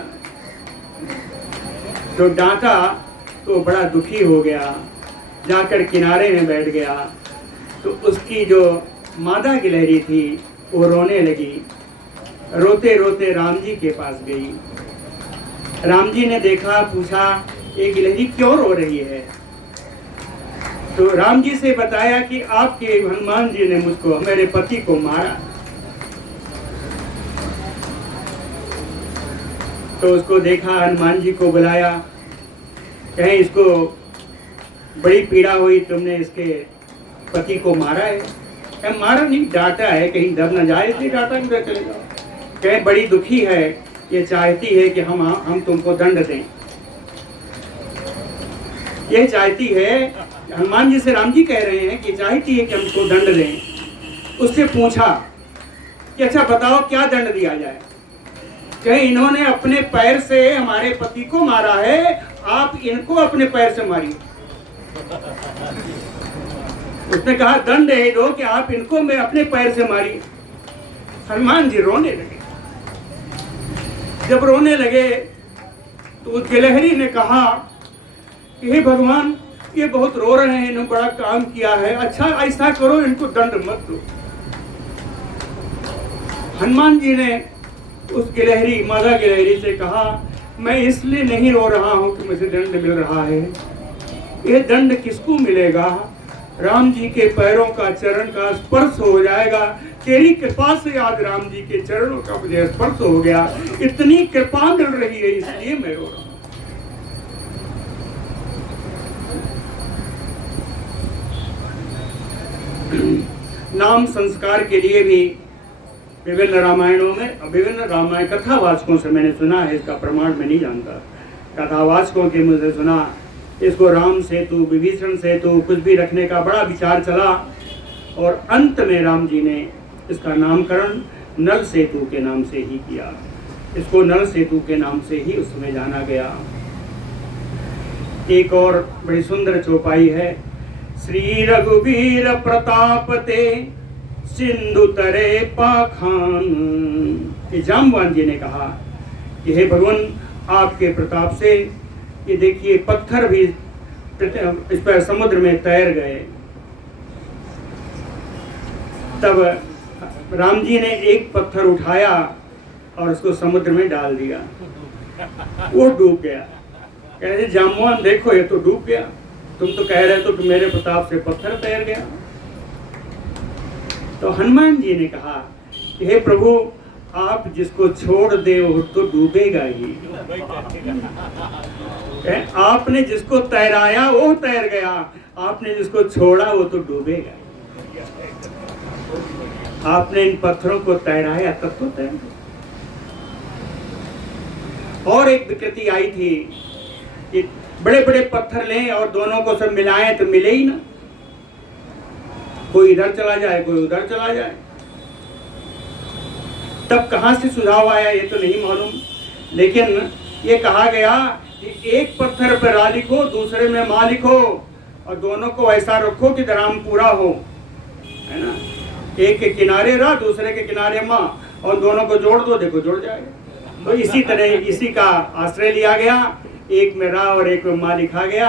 तो डांटा तो बड़ा दुखी हो गया, जाकर किनारे में बैठ गया। तो उसकी जो मादा गिलहरी थी वो रोने लगी। रोते रोते राम जी के पास गई। राम जी ने देखा, पूछा ये गिलहरी क्यों रो रही है। तो राम जी से बताया कि आपके हनुमान जी ने मुझको, मेरे पति को मारा। तो उसको देखा, हनुमान जी को बुलाया, कहें इसको बड़ी पीड़ा हुई, तुमने इसके पति को मारा है। कहें मारा नहीं, डांटा है, कहीं दब न जाए इसलिए डांटा क्यों चलेगा। कहें बड़ी दुखी है, ये चाहती है कि हम तुमको दंड दें। ये चाहती है, हनुमान जी से राम जी कह रहे हैं कि चाहती है कि हमको दंड दें। उससे पूछा कि अच्छा बताओ क्या दंड दिया जाए। कहे इन्होंने अपने पैर से हमारे पति को मारा है, आप इनको अपने पैर से मारिए। उसने कहा दंड है दो कि आप इनको मैं अपने पैर से मारिए। हनुमान जी रोने लगे। जब रोने लगे तो उस गिलहरी ने कहा कि हे भगवान, ये बहुत रो रहे हैं, इन्होंने बड़ा काम किया है, अच्छा ऐसा करो इनको दंड मत दो। हनुमान जी ने उस गिलहरी, मादा गिलहरी से कहा मैं इसलिए नहीं रो रहा हूं कि मुझे दंड मिल रहा है। ये दंड किसको मिलेगा? राम जी के पैरों का, चरण का स्पर्श हो जाएगा। तेरी कृपा से आज राम जी के चरणों का मुझे स्पर्श हो गया, इतनी कृपा मिल रही है इसलिए मैं रो रहा हूं। नाम संस्कार के लिए भी विभिन्न रामायणों में, विभिन्न रामायण कथावाचकों से मैंने सुना है, इसका प्रमाण मैं नहीं जानता, कथावाचकों के मुझे सुना, इसको राम सेतु, विभीषण सेतु कुछ भी रखने का बड़ा विचार चला और अंत में राम जी ने इसका नामकरण नल सेतु के नाम से ही किया। इसको नल सेतु के नाम से ही उस समय जाना गया। एक और बड़ी सुंदर चौपाई है, श्री रघुवीर प्रताप ते सिंधु तरे पाखान। ये जामवान जी ने कहा कि हे भगवान, आपके प्रताप से ये देखिए पत्थर भी इस पर समुद्र में तैर गए। तब राम जी ने एक पत्थर उठाया और उसको समुद्र में डाल दिया, वो डूब गया। कह रहे जामवान देखो ये तो डूब गया, तुम तो कह रहे तो कि मेरे प्रताप से पत्थर तैर गया। तो हनुमान जी ने कहा कि हे प्रभु, आप जिसको छोड़ दे वो तो डूबेगा ही। आपने जिसको तैराया वो तैर गया, आपने जिसको छोड़ा वो तो डूबेगा। आपने इन पत्थरों को तैराया तब तो तैर गए। और एक विकृति आई थी कि बड़े बड़े पत्थर लें और दोनों को सब मिलाएं तो मिले ही ना, कोई इधर चला जाए कोई उधर चला जाए। तब कहां से सुझाव आया ये तो नहीं मालूम, लेकिन ये कहा गया कि एक पत्थर पर रा लिखो, दूसरे में माँ लिखो और दोनों को ऐसा रखो कि दराम पूरा हो, है ना। एक के किनारे रा, दूसरे के किनारे माँ, और दोनों को जोड़ दो, देखो जुड़ जाएगा। तो इसी तरह इसी का आश्रय लिया गया, एक में रा और एक में माँ लिखा गया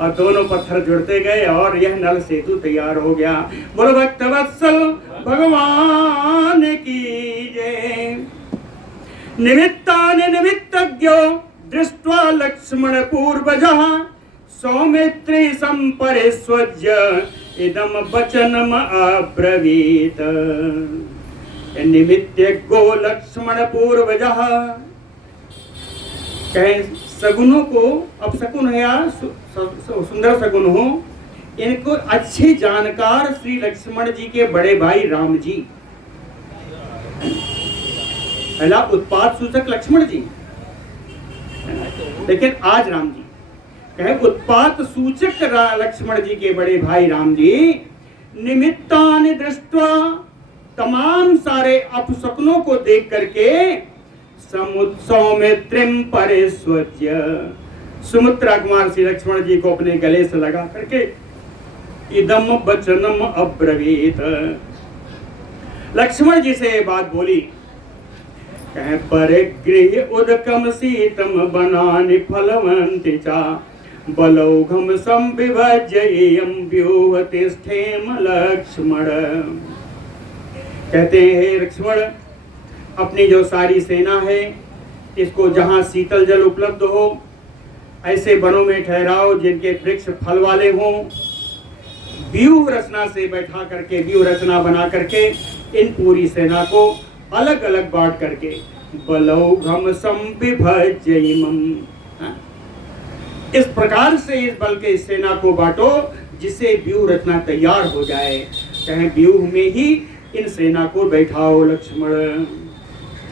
और दोनों पत्थर जुड़ते गए और यह नल सेतु तैयार हो गया। बोलो भक्तवत्सल भगवान की जय। निमित्तानि निमित्तज्ञो दृष्ट्वा लक्ष्मण पूर्वजः सौमित्री संपरिस्वज्य इदम वचनम अब्रवीत। निमित्तज्ञो लक्ष्मण पूर्वजः, कहे सगुनों को, अब सगुन है या सुंदर सगुन हो, इनको अच्छे जानकार श्री लक्ष्मण जी के बड़े भाई राम जी। पहला उत्पात सूचक लक्ष्मण जी, लेकिन आज राम जी कहे उत्पात सूचक लक्ष्मण जी के बड़े भाई राम जी। निमित्तानि दृष्ट्वा, तमाम सारे अपशकुनों को देख करके सौमित्रिम परिस्वज्य, सुमित्रा कुमार श्री लक्ष्मण जी को अपने गले से लगा करके इदम वचनम अब्रवीत, लक्ष्मण जी से बात बोली। कहे परिगृह उदकम शीतम बनानि फलवंति चा बलौघम संविभज्य एयं व्यूहतिष्ठेम लक्ष्मण। कहते हैं लक्ष्मण, अपनी जो सारी सेना है इसको जहाँ शीतल जल उपलब्ध हो ऐसे वनों में ठहराओ जिनके वृक्ष फल वाले हों। व्यूह रचना से बैठा करके, व्यूह रचना बना करके इन पूरी सेना को अलग अलग बांट करके बलौघम संविभज्यैमं, इस प्रकार से इस बल के इस सेना को बांटो जिससे व्यूह रचना तैयार हो जाए। कहें व्यूह में ही इन सेना को बैठाओ लक्ष्मण।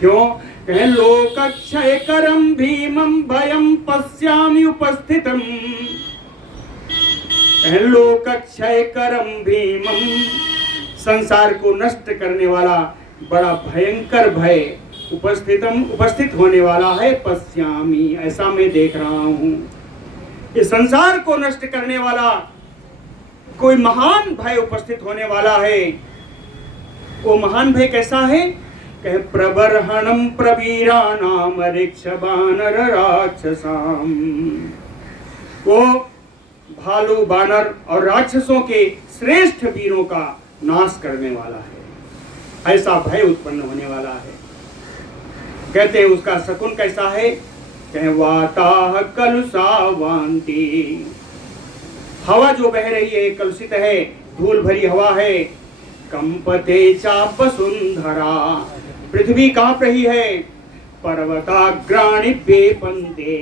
क्यों? कहें लोकक्षय करम भीमं भयं पश्यामि उपस्थितम। कहें लोकक्षय करम भीमं, संसार को नष्ट करने वाला बड़ा भयंकर भय उपस्थितम, उपस्थित होने वाला है। पश्यामि, ऐसा मैं देख रहा हूं। इस संसार को नष्ट करने वाला कोई महान भय उपस्थित होने वाला है। वो महान भय कैसा है? कहे प्रबर्हणम प्रवीराणाम ऋक्षवानर राक्षसाम, वो भालू बानर और राक्षसों के श्रेष्ठ वीरों का नाश करने वाला है, ऐसा भय उत्पन्न होने वाला है। कहते हैं उसका शकुन कैसा है? कहे वाताह कलुषावांति, हवा जो बह रही है कलुषित है, धूल भरी हवा है। कंपते चाप सुंदरा, पृथ्वी कांप रही है। पर्वताग्राणि वेपन्ते,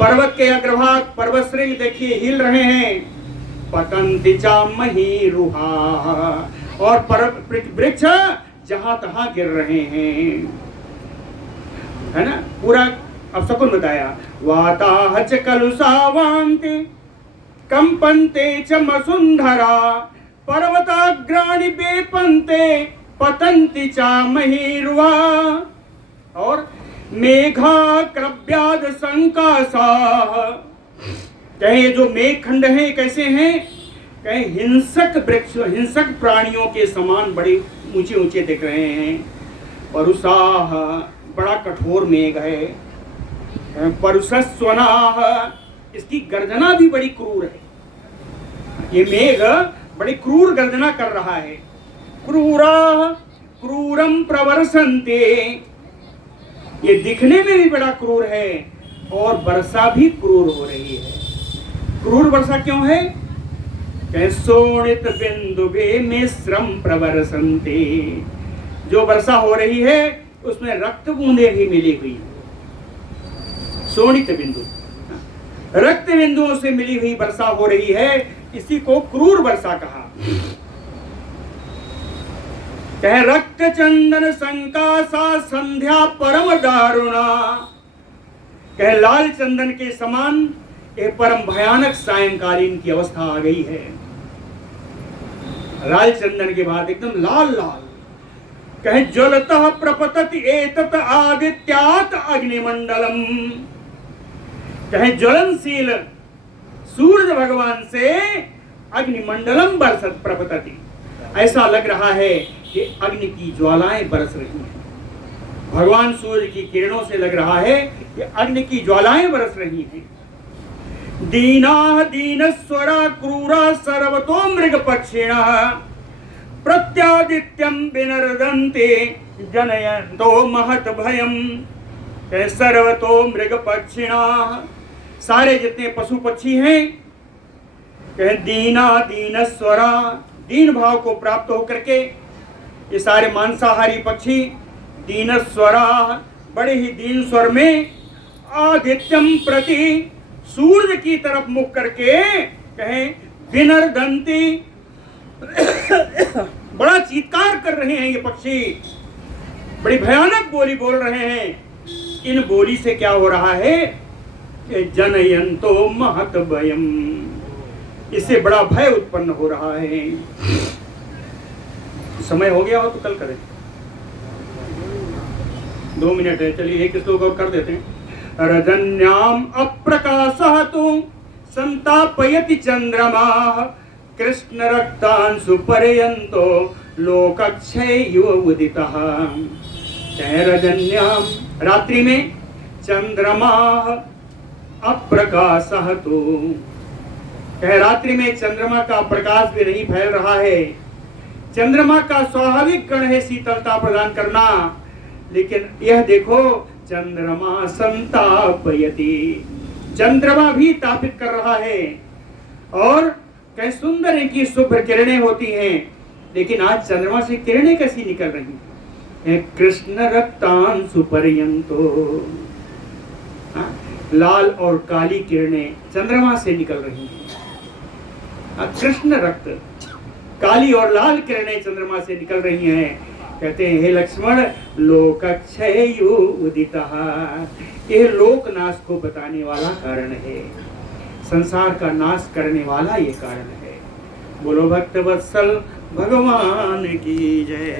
पर्वत के अग्रभाग, पर्वत श्रृंग देखिए हिल रहे हैं। पतन्ति चा महीरुहा, और वृक्ष जहां तहां गिर रहे हैं, है ना। पूरा अब शकुन बताया। वाताह च कलुषावान्ति कंपन्ते च मसुंधरा पर्वताग्राणि वेपन्ते पतन्ति चा महीरुहा, और मेघा क्रव्याद संकासाः, कहे जो मेघ खंड हैं कैसे हैं? कहे हिंसक वृक्ष, हिंसक प्राणियों के समान बड़े ऊंचे ऊंचे दिख रहे हैं। परुषाः, बड़ा कठोर मेघ है। परुषस्वनाः, इसकी गर्जना भी बड़ी क्रूर है। ये मेघ बड़ी क्रूर गर्जना कर रहा है। क्रूराः क्रूरम प्रवर्षन्ते, ये दिखने में भी बड़ा क्रूर है और वर्षा भी क्रूर हो रही है। क्रूर वर्षा क्यों है? शोणित बिंदुभे मिश्रम प्रवर्षन्ते, जो वर्षा हो रही है उसमें रक्त बूंदे भी मिली हुई हैं। शोणित बिंदु, रक्त बिंदुओं से मिली हुई वर्षा हो रही है, इसी को क्रूर वर्षा कहा। कह रक्त चंदन संकासा संध्या परम दारुणा, कह लाल चंदन के समान ये परम भयानक सायंकालीन की अवस्था आ गई है। लाल चंदन के बाद एकदम लाल लाल, कहे ज्वलतः प्रपतति एतत आदित्यात अग्निमंडलम, कहे ज्वलनशील सूर्य भगवान से अग्निमंडलम बरसत प्रपतति, ऐसा लग रहा है कि अग्नि की ज्वालाएं बरस रही हैं। भगवान सूर्य की किरणों से लग रहा है कि अग्नि की ज्वालाएं बरस रही हैं। दीना दीनस्वरा क्रूरा सर्वतो मृग पक्षिणः प्रत्यादित्यम विनर्दन्ते जनयन्तो महत भयम, सर्वतो मृग पक्षिणः, सारे जितने पशु पक्षी हैं, कह दीना दीनस्वरा, दीन भाव को प्राप्त होकर के ये सारे मांसाहारी पक्षी दीनस्वरा, बड़े ही दीन स्वर में, आदित्यम प्रति, सूर्य की तरफ मुख करके कहें विनर्दन्ति, बड़ा चीत्कार कर रहे हैं ये पक्षी, बड़ी भयानक बोली बोल रहे हैं। इन बोली से क्या हो रहा है कि जनयन्तो महत भयम, इससे बड़ा भय उत्पन्न हो रहा है। समय हो गया हो तो कल करें, 2 मिनट है, चलिए एक श्लोक और कर देते हैं। रजन्याम अप्रकाशः तु संतापयति चंद्रमा कृष्ण रक्तांशु पर्यंतो लोकक्षय युव उदितः, रजन्याम, रात्रि में, चंद्रमा अप्रकाशः तु, रात्रि में चंद्रमा का प्रकाश भी नहीं फैल रहा है। चंद्रमा का स्वाभाविक कण है शीतलता प्रदान करना, लेकिन यह देखो चंद्रमा संतापयति, चंद्रमा भी तापित कर रहा है। और कई सुंदर इनकी शुभ्र किरणें होती हैं, लेकिन आज चंद्रमा से किरणें कैसी निकल रही हैं? कृष्ण रक्तांशु पर्यंतो, लाल और काली किरणें चंद्रमा से निकल रही हैं। कृष्ण रक्त, काली और लाल किरणें चंद्रमा से निकल रही हैं। कहते हैं हे लक्ष्मण, लोकक्षय उदितः, यह लोक नाश को बताने वाला कारण है, संसार का नाश करने वाला ये कारण है। बोलो भक्त वत्सल भगवान की जय।